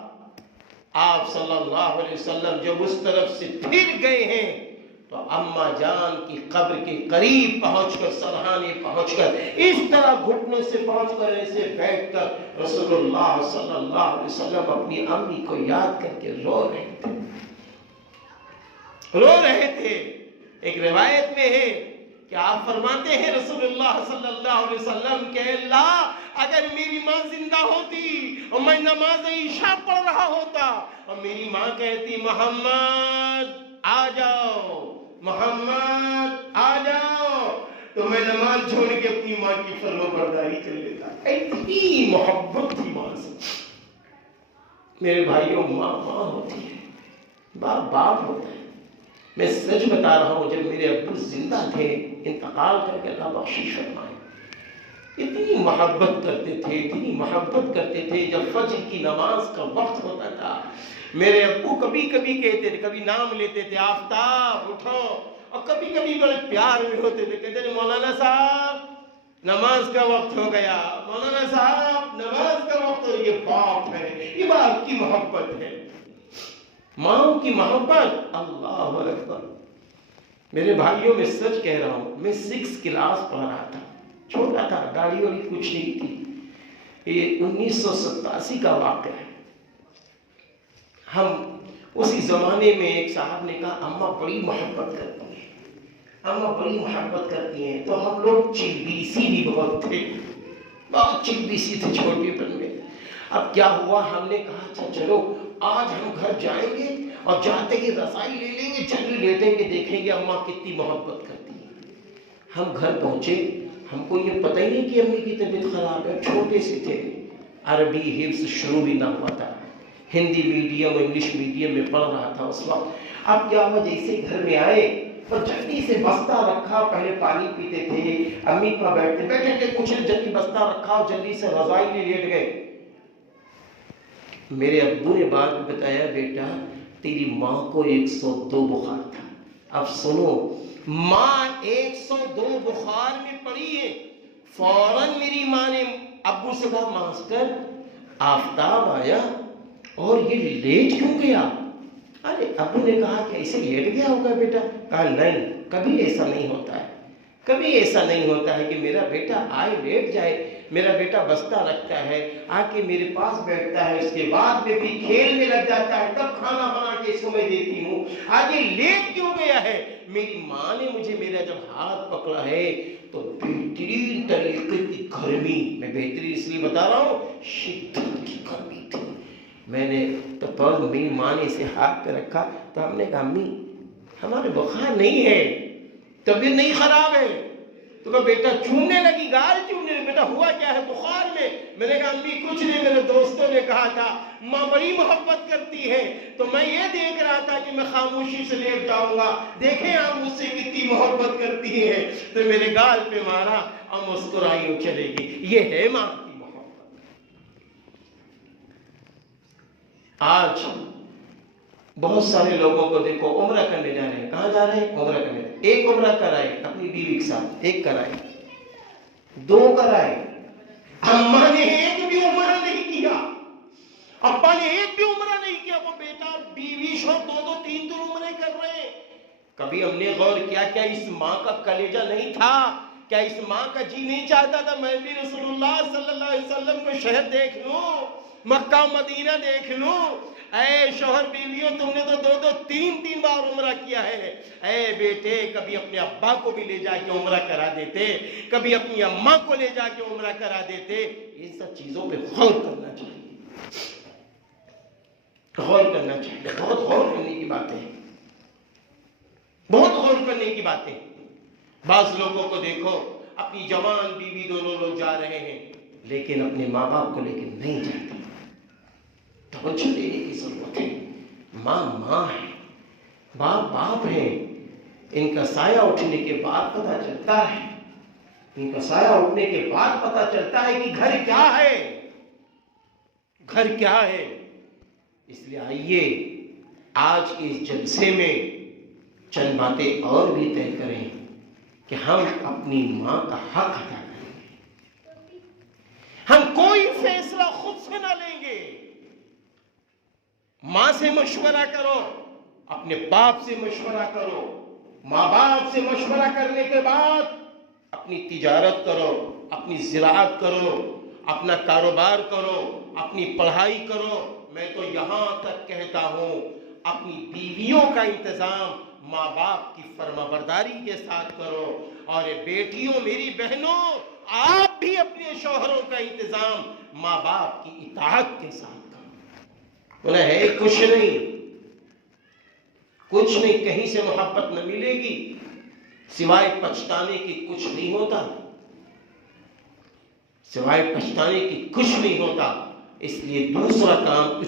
آپ صلی اللہ علیہ وسلم جب اس طرف سے پھر گئے ہیں تو اماں جان کی قبر کے قریب پہنچ کر, سرحانے پہنچ کر, اس طرح گھٹنے سے پہنچ کر ایسے بیٹھ کر رسول اللہ صلی اللہ علیہ وسلم اپنی امی کو یاد کر کے رو رہے تھے. ایک روایت میں ہے کہ آپ فرماتے ہیں رسول اللہ صلی اللہ علیہ وسلم کہ اللہ, اگر میری ماں زندہ ہوتی اور میں نماز عشاء پڑھ رہا ہوتا اور میری ماں کہتی محمد آ جاؤ, محمد آ جاؤ, تو میں نماز چھوڑ کے اپنی ماں کی فرمانبرداری کر لیتا. اتنی محبت تھی ماں سے. میرے بھائیوں, ماں ماں ہوتی ہے, باپ باپ ہوتا ہے. میں سچ بتا رہا ہوں, جب میرے ابو زندہ تھے, انتقال کر کے اللہ بخشش فرمائے, اتنی محبت کرتے تھے, اتنی محبت کرتے تھے. جب فجر کی نماز کا وقت ہوتا تھا, میرے ابو کبھی کبھی کہتے تھے, کبھی نام لیتے تھے آفتاب اٹھو, اور کبھی کبھی بڑے پیار میں ہوتے تھے, کہتے تھے مولانا صاحب نماز کا وقت ہو گیا, مولانا صاحب نماز کا وقت ہو. یہ باپ ہے, یہ باپ کی محبت ہے, ماں کی محبت. اللہ اکبر. میرے بھائیوں, میں سچ کہہ رہا ہوں, میں 6 کلاس پڑھ رہا تھا, چھوٹا تھا, گاڑی والی کچھ نہیں تھی. یہ 1987 کا واقعہ ہے. ہم اسی زمانے میں ایک صاحب نے کہا اماں بڑی محبت کرتی ہیں, اماں بڑی محبت کرتی ہیں. تو ہم لوگ چلبیسی بھی بہت تھے, بہت چلبیسی تھے چھوٹے پن میں. اب کیا ہوا, ہم نے کہا اچھا چلو آج ہم گھر جائیں گے اور جاتے ہی رضائی لے لیں گے, جلدی لیٹیں گے, دیکھیں گے اماں کتنی محبت کرتی ہیں. ہم گھر پہنچے, ہم کو یہ پتہ ہی نہیں کہ امی کی طبیعت خراب ہے. چھوٹے سے تھے, عربی حفظ شروع بھی نہ ہوا تھا, ہندی میڈیم انگلش میڈیم میں پڑھ رہا تھا اس وقت. اب کیا ہوا, جیسے گھر میں آئے اور جلدی سے بستہ رکھا, پہلے پانی پیتے تھے, امی پاس بیٹھے تھے, کچھ جلدی بستہ رکھا اور جلدی سے رضائی لے لیٹ گئے. میرے ابو نے بعد میں بتایا بیٹا تیری ماں کو 102 بخار تھا. اب سنو, ماں 102 بخار میں پڑی ہے. فوراً میری ماں نے ابو سے کہا ماسٹر آفتاب آیا اور یہ لیٹ کیوں گیا؟ ارے ابو نے کہا کہ ایسے لیٹ گیا ہوگا بیٹا. کہا نہیں, کبھی ایسا نہیں ہوتا ہے, کبھی ایسا نہیں ہوتا ہے کہ میرا بیٹا آئے لیٹ جائے. میرا بیٹا بستہ رکھتا ہے, آ کے میرے پاس بیٹھتا ہے, اس کے بعد میں بھی کھیل میں لگ جاتا ہے, تب کھانا بنا کے اس کو میں دیتی ہوں. آج یہ لیٹ کیوں گیا ہے؟ میری ماں نے مجھے میرا جب ہاتھ پکڑا ہے تو بہترین طریقے کی گرمی, میں بہترین اس لیے بتا رہا ہوں, شدت کی گرمی تھی. میں نے تو میری ماں نے اسے ہاتھ پہ رکھا تو ہم نے کہا امی ہمارے بخار نہیں ہے, طبیعت نہیں خراب ہے. تو کہا بیٹا چومنے لگی, گال چومنے لگی, بیٹا ہوا کیا ہے بخار میں؟ میں نے کہا امی کچھ نہیں, میرے دوستوں نے کہا تھا ماں بڑی محبت کرتی ہے, تو میں یہ دیکھ رہا تھا کہ میں خاموشی سے لیٹ جاؤں گا, دیکھیں آپ مجھ سے کتنی محبت کرتی ہے. تو میرے گال پہ مارا اور مسکرائی اور چلے گی. یہ ہے ماں کی محبت. آج بہت سارے لوگوں کو دیکھو عمرہ کرنے جا رہے ہیں. کہاں جا رہے ہیں؟ عمرہ کرنے. ایک عمرہ کرائے اپنی بیوی کے ساتھ, ایک کرائے, 2 کرائے. اماں نے ایک بھی عمرہ نہیں کیا, ابا نے ایک بھی عمرہ نہیں کیا, وہ بیٹا بیوی شوہر 2 3 عمرے کر رہے ہیں. کبھی ہم نے غور کیا کیا اس ماں کا کلیجہ نہیں تھا کیا اس ماں کا جی نہیں چاہتا تھا میں بھی رسول اللہ صلی اللہ علیہ وسلم کو شہر دیکھ لوں، مکہ و مدینہ دیکھ لوں؟ اے شوہر بیویوں، تم نے تو 2 3 بار عمرہ کیا ہے۔ اے بیٹے، کبھی اپنے ابا کو بھی لے جا کے عمرہ کرا دیتے، کبھی اپنی اماں کو لے جا کے عمرہ کرا دیتے۔ ان سب چیزوں پہ غور کرنا چاہیے، غور کرنا چاہیے، بہت غور کرنے کی باتیں، بہت غور کرنے کی باتیں۔ بعض لوگوں کو دیکھو، اپنی جوان بیوی دونوں لوگ جا رہے ہیں لیکن اپنے ماں باپ کو لے کے نہیں جاتے۔ توجہ دینے کی ضرورت ہے۔ ماں ماں ہے، باپ باپ ہے۔ ان کا سایہ اٹھنے کے بعد پتہ چلتا ہے، ان کا سایہ اٹھنے کے بعد پتہ چلتا ہے کہ گھر کیا ہے، گھر کیا ہے۔ اس لیے آئیے آج کے اس جلسے میں چند باتیں اور بھی طے کریں کہ ہم اپنی ماں کا حق ادا کریں گے۔ ہم کوئی فیصلہ خود سے نہ لیں گے، ماں سے مشورہ کرو، اپنے باپ سے مشورہ کرو، ماں باپ سے مشورہ کرنے کے بعد اپنی تجارت کرو، اپنی زراعت کرو، اپنا کاروبار کرو، اپنی پڑھائی کرو۔ میں تو یہاں تک کہتا ہوں اپنی بیویوں کا انتظام ماں باپ کی فرمانبرداری کے ساتھ کرو، اور بیٹیوں، میری بہنوں، آپ بھی اپنے شوہروں کا انتظام ماں باپ کی اطاعت کے ساتھ کرو۔ بولا ہے کچھ نہیں، کچھ نہیں، کہیں سے محبت نہ ملے گی سوائے پچھتانے کی، کچھ نہیں ہوتا، سوائے پچھتانے کی کچھ نہیں ہوتا۔ اس لیے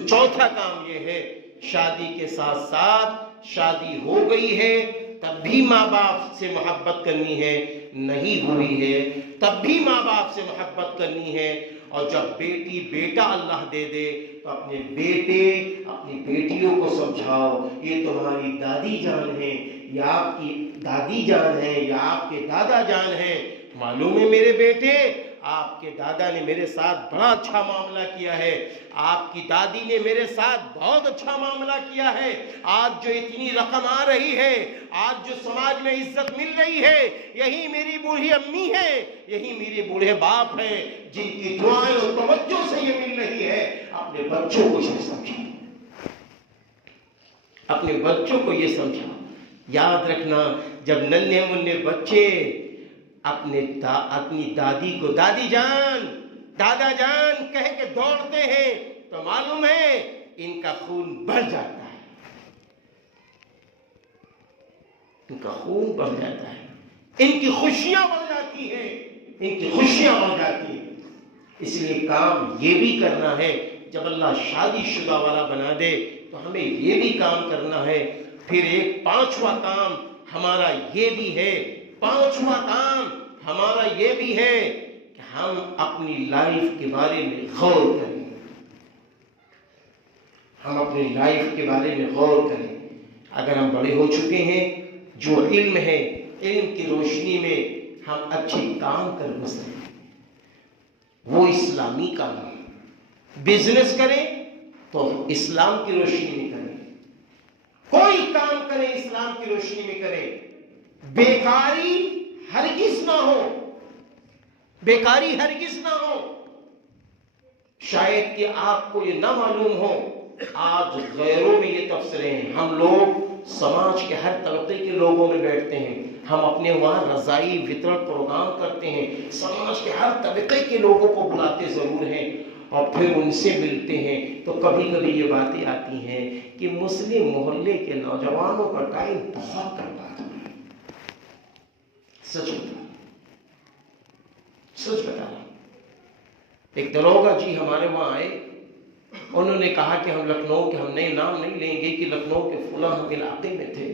چوتھا کام یہ ہے، شادی کے ساتھ ساتھ شادی ہو گئی ہے تب بھی ماں باپ سے محبت کرنی ہے، نہیں ہوئی ہے تب بھی ماں باپ سے محبت کرنی ہے۔ اور جب بیٹی بیٹا اللہ دے دے تو اپنے بیٹے اپنی بیٹیوں کو سمجھاؤ، یہ تمہاری دادی جان ہے، یا آپ کی دادی جان ہے، یا آپ کے دادا جان ہے۔ معلوم ہے میرے بیٹے، آپ کے دادا نے میرے ساتھ بڑا اچھا معاملہ کیا ہے، آپ کی دادی نے میرے ساتھ بہت اچھا معاملہ کیا ہے۔ آج جو اتنی رقم آ رہی ہے، آج جو سماج میں عزت مل رہی ہے، یہی میری بوڑھی امی ہے، یہی میرے بوڑھے باپ ہیں، جن کی دعائیں اور توجہ سے یہ مل رہی ہے۔ اپنے بچوں کو یہ سمجھا، اپنے بچوں کو یہ سمجھا۔ یاد رکھنا، جب ننھے منھے بچے اپنی دادی کو دادی جان، دادا جان کہہ کے دوڑتے ہیں تو معلوم ہے ان کا خون بڑھ جاتا ہے، ان کا خون بڑھ جاتا ہے، ان کی خوشیاں بڑھ جاتی ہیں، ان کی خوشیاں بڑھ جاتی ہیں۔ اس لیے کام یہ بھی کرنا ہے، جب اللہ شادی شدہ والا بنا دے تو ہمیں یہ بھی کام کرنا ہے۔ پھر ایک 5واں کام ہمارا یہ بھی ہے، 5واں کام ہمارا یہ بھی ہے کہ ہم اپنی لائف کے بارے میں غور کریں، ہم اپنی لائف کے بارے میں غور کریں۔ اگر ہم بڑے ہو چکے ہیں، جو علم ہے، علم کی روشنی میں ہم اچھے کام کر گزریں، وہ اسلامی کام ہے۔ بزنس کریں تو اسلام کی روشنی میں کریں، کوئی کام کریں اسلام کی روشنی میں کریں۔ بیکاری ہرگز نہ ہو، بیکاری ہرگز نہ ہو۔ شاید کہ آپ کو یہ نہ معلوم ہو، آج غیروں میں یہ تبصرے ہیں، ہم لوگ سماج کے ہر طبقے کے لوگوں میں بیٹھتے ہیں، ہم اپنے وہاں رضائی وطرت پروگرام کرتے ہیں، سماج کے ہر طبقے کے لوگوں کو بلاتے ضرور ہیں، اور پھر ان سے ملتے ہیں تو کبھی کبھی یہ باتیں آتی ہیں کہ مسلم محلے کے نوجوانوں کا ٹائم بہت برباد ہو رہا ہے۔ سچ بتا رہا ہوں۔ ایک داروغہ جی ہمارے وہاں آئے، انہوں نے کہا کہ ہم لکھنؤ کے، ہم نئے نام نہیں لیں گے، کہ لکھنؤ کے فلاں علاقے میں تھے،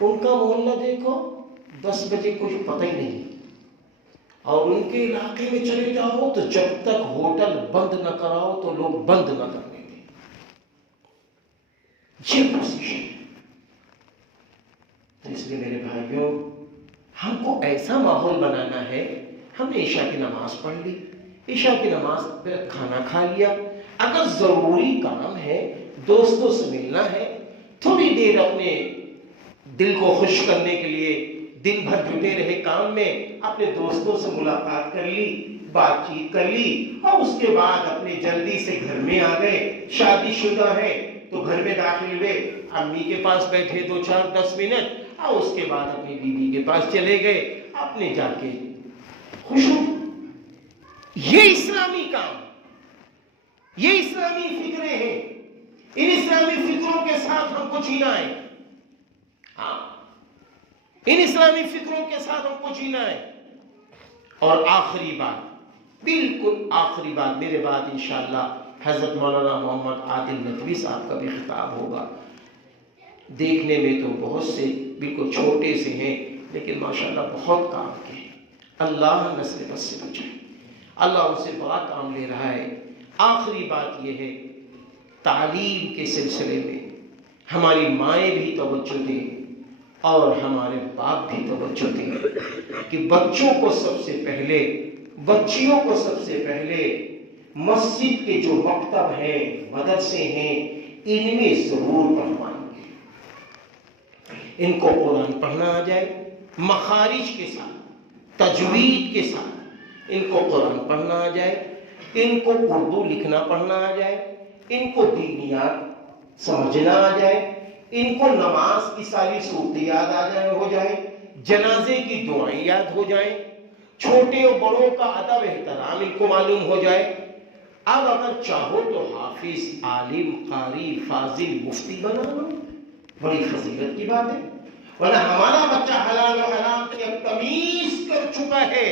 ان کا محلہ دیکھو 10 بجے کچھ پتہ ہی نہیں، اور ان کے علاقے میں چلے جاؤ تو جب تک ہوٹل بند نہ کراؤ تو لوگ بند نہ کرنے دیں۔ یہ پوزیشن ہے۔ تو اس لیے میرے بھائیوں، ہم کو ایسا ماحول بنانا ہے، ہم نے عشاء کی نماز پڑھ لی، عشاء کی نماز پہ کھانا کھا لیا، اگر ضروری کام ہے، دوستوں سے ملنا ہے، تھوڑی دیر اپنے دل کو خوش کرنے کے لیے دن بھر جٹے رہے کام میں، اپنے دوستوں سے ملاقات کر لی، بات چیت کر لی، اور اس کے بعد اپنے جلدی سے گھر میں آ گئے۔ شادی شدہ ہے تو گھر میں داخل ہوئے، امی کے پاس بیٹھے 2-4-10 منٹ، اور اس کے بعد اپنی بیوی کے پاس چلے گئے، اپنے جا کے خوش ہو۔ یہ اسلامی کام، یہ اسلامی فکریں ہیں۔ ان اسلامی فکروں کے ساتھ ہم کو جینا ہے۔ ہاں، ان اسلامی فکروں کے ساتھ ہم کو جینا ہے۔ اور آخری بات، بالکل آخری بات، میرے بعد انشاءاللہ حضرت مولانا محمد عادل ندوی صاحب کا بھی خطاب ہوگا۔ دیکھنے میں تو بہت سے بالکل چھوٹے سے ہیں، لیکن ماشاءاللہ بہت کام کے ہیں۔ اللہ نسل بس سے بچائے، اللہ ان سے بڑا کام لے رہا ہے۔ آخری بات یہ ہے، تعلیم کے سلسلے میں ہماری مائیں بھی توجہ دیں اور ہمارے باپ بھی توجہ دیں کہ بچوں کو سب سے پہلے، بچیوں کو سب سے پہلے مسجد کے جو مکتب ہیں، مدرسے ہیں، ان میں ضرور پڑھوائیں گے۔ ان کو قرآن پڑھنا آ جائے، مخارج کے ساتھ، تجوید کے ساتھ ان کو قرآن پڑھنا آ جائے، ان کو اردو لکھنا پڑھنا آ جائے، ان کو دینیات سمجھنا آ جائے، ان کو نماز کی ساری صورت یاد ہو جائے، جنازے کی دعائیں یاد ہو جائیں، چھوٹے اور بڑوں کا ادب احترام ان کو معلوم ہو جائے۔ اب اگر چاہو تو حافظ، عالم، قاری، فاضل، مفتی بنا لو، بڑی فضیلت کی بات ہے۔ ورنہ ہمارا بچہ حلال و حرام کی اب تمیز کر چکا ہے،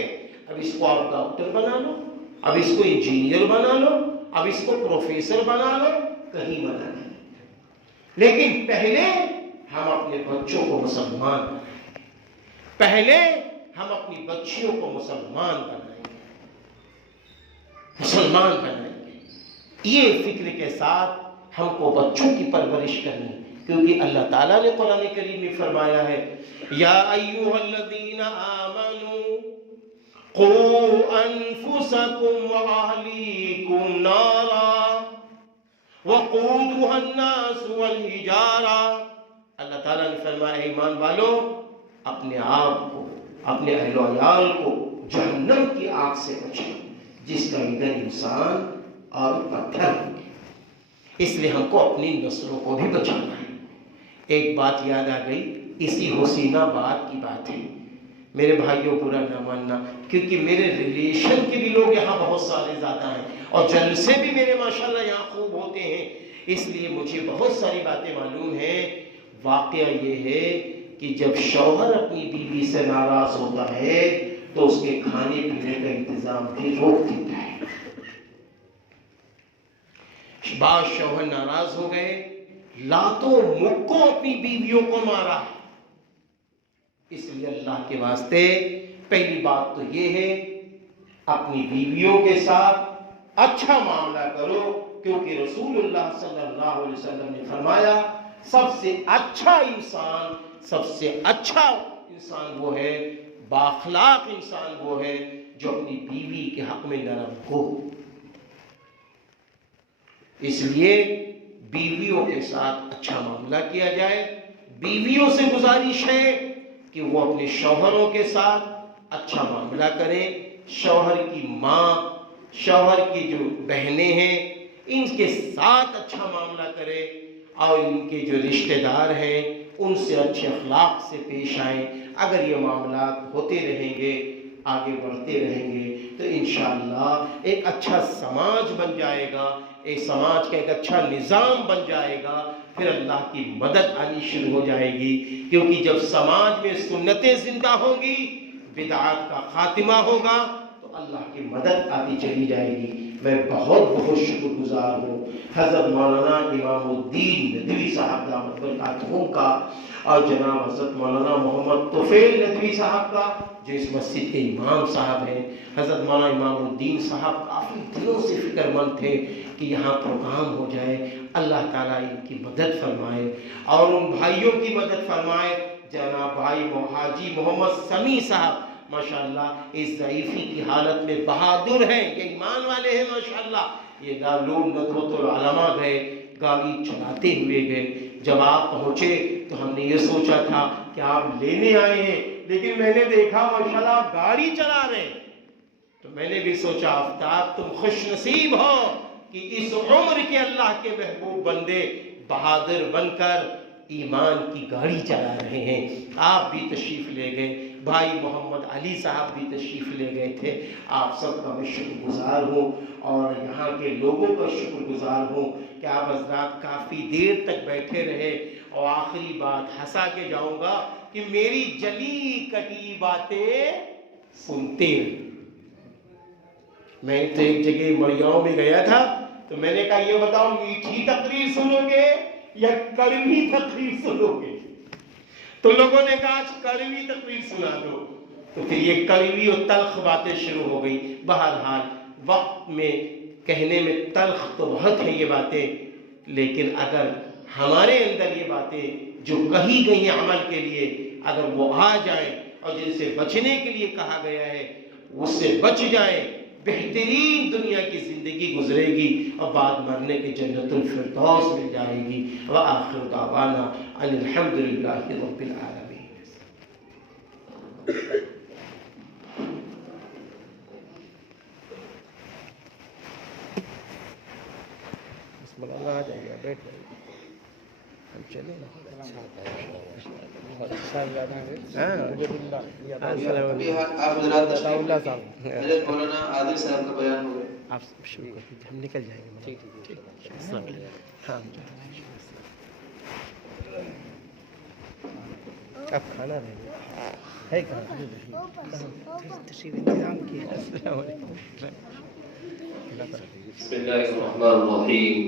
اب اس کو آپ ڈاکٹر بنا لو، اب اس کو انجینئر بنا لو، اب اس کو پروفیسر بنا لو، کہیں منع نہیں۔ لیکن پہلے ہم اپنے بچوں کو مسلمان بنائیں گے، پہلے ہم اپنی بچیوں کو مسلمان بنائیں گے، مسلمان بنائیں گے۔ یہ فکر کے ساتھ ہم کو بچوں کی پرورش کرنی، کیونکہ اللہ تعالیٰ نے قرآن کریم میں فرمایا ہے، یا ایھا الذین آمنوا قوا انفسکم واہلیکم نارا وقودها الناس والحجارہ۔ اللہ تعالیٰ نے فرمایا، ایمان والو، اپنے آپ کو، اپنے اہل و عیال کو جہنم کی آگ سے بچاؤ، جس کا ایندھن انسان اور پتھر ہوں گے۔ اس لیے ہم کو اپنی نسلوں کو بھی بچانا ہے۔ ایک بات یاد آ گئی، اسی حسین آباد کی بات ہے۔ میرے بھائیوں، برا نہ ماننا، کیونکہ میرے ریلیشن کے بھی لوگ یہاں بہت سارے زیادہ ہیں، اور جلسے بھی میرے ماشاءاللہ یہاں خوب ہوتے ہیں، اس لیے مجھے بہت ساری باتیں معلوم ہیں۔ واقعہ یہ ہے کہ جب شوہر اپنی بیوی سے ناراض ہوتا ہے تو اس کے کھانے پینے کا انتظام بھی روک دیتا ہے۔ بعض شوہر ناراض ہو گئے، لاتوں مکوں اپنی بیویوں کو مارا۔ اس لیے اللہ کے واسطے پہلی بات تو یہ ہے، اپنی بیویوں کے ساتھ اچھا معاملہ کرو، کیونکہ رسول اللہ صلی اللہ علیہ وسلم نے فرمایا، سب سے اچھا انسان، سب سے اچھا انسان وہ ہے، بااخلاق انسان وہ ہے جو اپنی بیوی کے حق میں نرم ہو۔ اس لیے بیویوں کے ساتھ اچھا معاملہ کیا جائے۔ بیویوں سے گزارش ہے کہ وہ اپنے شوہروں کے ساتھ اچھا معاملہ کریں، شوہر کی ماں، شوہر کی جو بہنیں ہیں، ان کے ساتھ اچھا معاملہ کریں، اور ان کے جو رشتہ دار ہیں ان سے اچھے اخلاق سے پیش آئیں۔ اگر یہ معاملات ہوتے رہیں گے، آگے بڑھتے رہیں گے، تو انشاءاللہ ایک اچھا سماج بن جائے گا، ایک سماج کا ایک اچھا نظام بن جائے گا، پھر اللہ کی مدد آنی شروع ہو جائے گی۔ کیونکہ جب سماج میں سنتیں زندہ ہوں گی، بدعات کا خاتمہ ہوگا، تو اللہ کی مدد آتی چلی جائے گی۔ میں بہت بہت شکر گزار ہوں حضرت مولانا امام الدین ندوی صاحب دامت برکاتہم کا، اور جناب حضرت مولانا محمد طفیل ندوی صاحب کا، جو اس مسجد کے امام صاحب ہیں۔ حضرت مولانا امام الدین صاحب کافی دنوں سے فکر مند تھے کہ یہاں پروگرام ہو جائے۔ اللہ تعالیٰ ان کی مدد فرمائے اور ان بھائیوں کی مدد فرمائے۔ جناب بھائی حاجی محمد سمیع صاحب ماشاءاللہ اس ضعیفی کی حالت میں بہادر ہیں، یہ ایمان والے ہیں ماشاءاللہ۔ یہ دارالعلوم ندوۃ العلماء گئے، گاڑی چلاتے ہوئے گئے۔ جب آپ پہنچے تو ہم نے یہ سوچا تھا کہ آپ لینے آئے ہیں، لیکن میں نے دیکھا ماشاءاللہ آپ گاڑی چلا رہے ہیں، تو میں نے بھی سوچا آفتاب تم خوش نصیب ہو کہ اس عمر کے اللہ کے محبوب بندے بہادر بن کر ایمان کی گاڑی چلا رہے ہیں۔ آپ بھی تشریف لے گئے، بھائی محمد علی صاحب بھی تشریف لے گئے تھے۔ آپ سب کا میں شکر گزار ہوں اور یہاں کے لوگوں کا شکر گزار ہوں کہ آپ حضرات کافی دیر تک بیٹھے رہے۔ اور آخری بات ہنسا کے جاؤں گا کہ میری جلی کٹی باتیں سنتے رہے۔ میں تو ایک جگہ مریاؤں میں گیا تھا تو میں نے کہا یہ بتاؤ میٹھی تقریر سنو گے یا کڑوی تقریر سنو گے؟ تو لوگوں نے کہا آج کڑوی تقریر سنا دو، تو پھر یہ کڑوی اور تلخ باتیں شروع ہو گئی۔ بہرحال وقت میں کہنے میں تلخ تو بہت ہیں یہ باتیں، لیکن اگر ہمارے اندر یہ باتیں جو کہی گئی ہیں عمل کے لیے اگر وہ آ جائیں اور جن سے بچنے کے لیے کہا گیا ہے اس سے بچ جائیں، بہترین دنیا کی زندگی گزرے گی اور بعد مرنے کے جنت الفردوس مل جائے گی۔ وآخر دعوانا ان الحمدللہ رب العالمین۔ بسم اللہ آ جائیے، بیٹھ جائیے، ہم چلیں نا۔ مولانا عادل صاحب کا بیان ہو گیا، آپ شروع کر دیجیے، ہم نکل جائیں گے۔ ٹھیک السلام علیکم۔ ہاں آپ کھانا رہے گا ہے کہاں تشریف انتظام کیا۔ السلام علیکم۔ بسم الله الرحمن الرحيم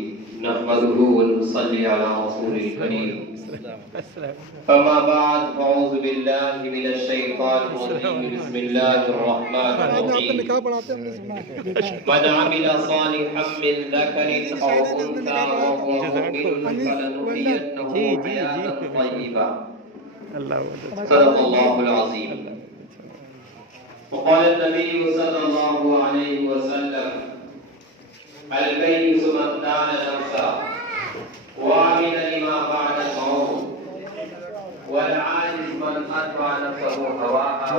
نحمده ونصلي على رسول الكريم فما بعد فأعوذ بالله من الشيطان الرجيم بسم الله الرحمن الرحيم من عمل صالحا من ذكر أو أنثى وهو مؤمن فلنحيينه حياة طيبة صدق الله العظيم وقال النبي صلى الله عليه وسلم الكيس من دان نفسه وعمل لما بعد الموت والعاجز من أتبع نفسه هواها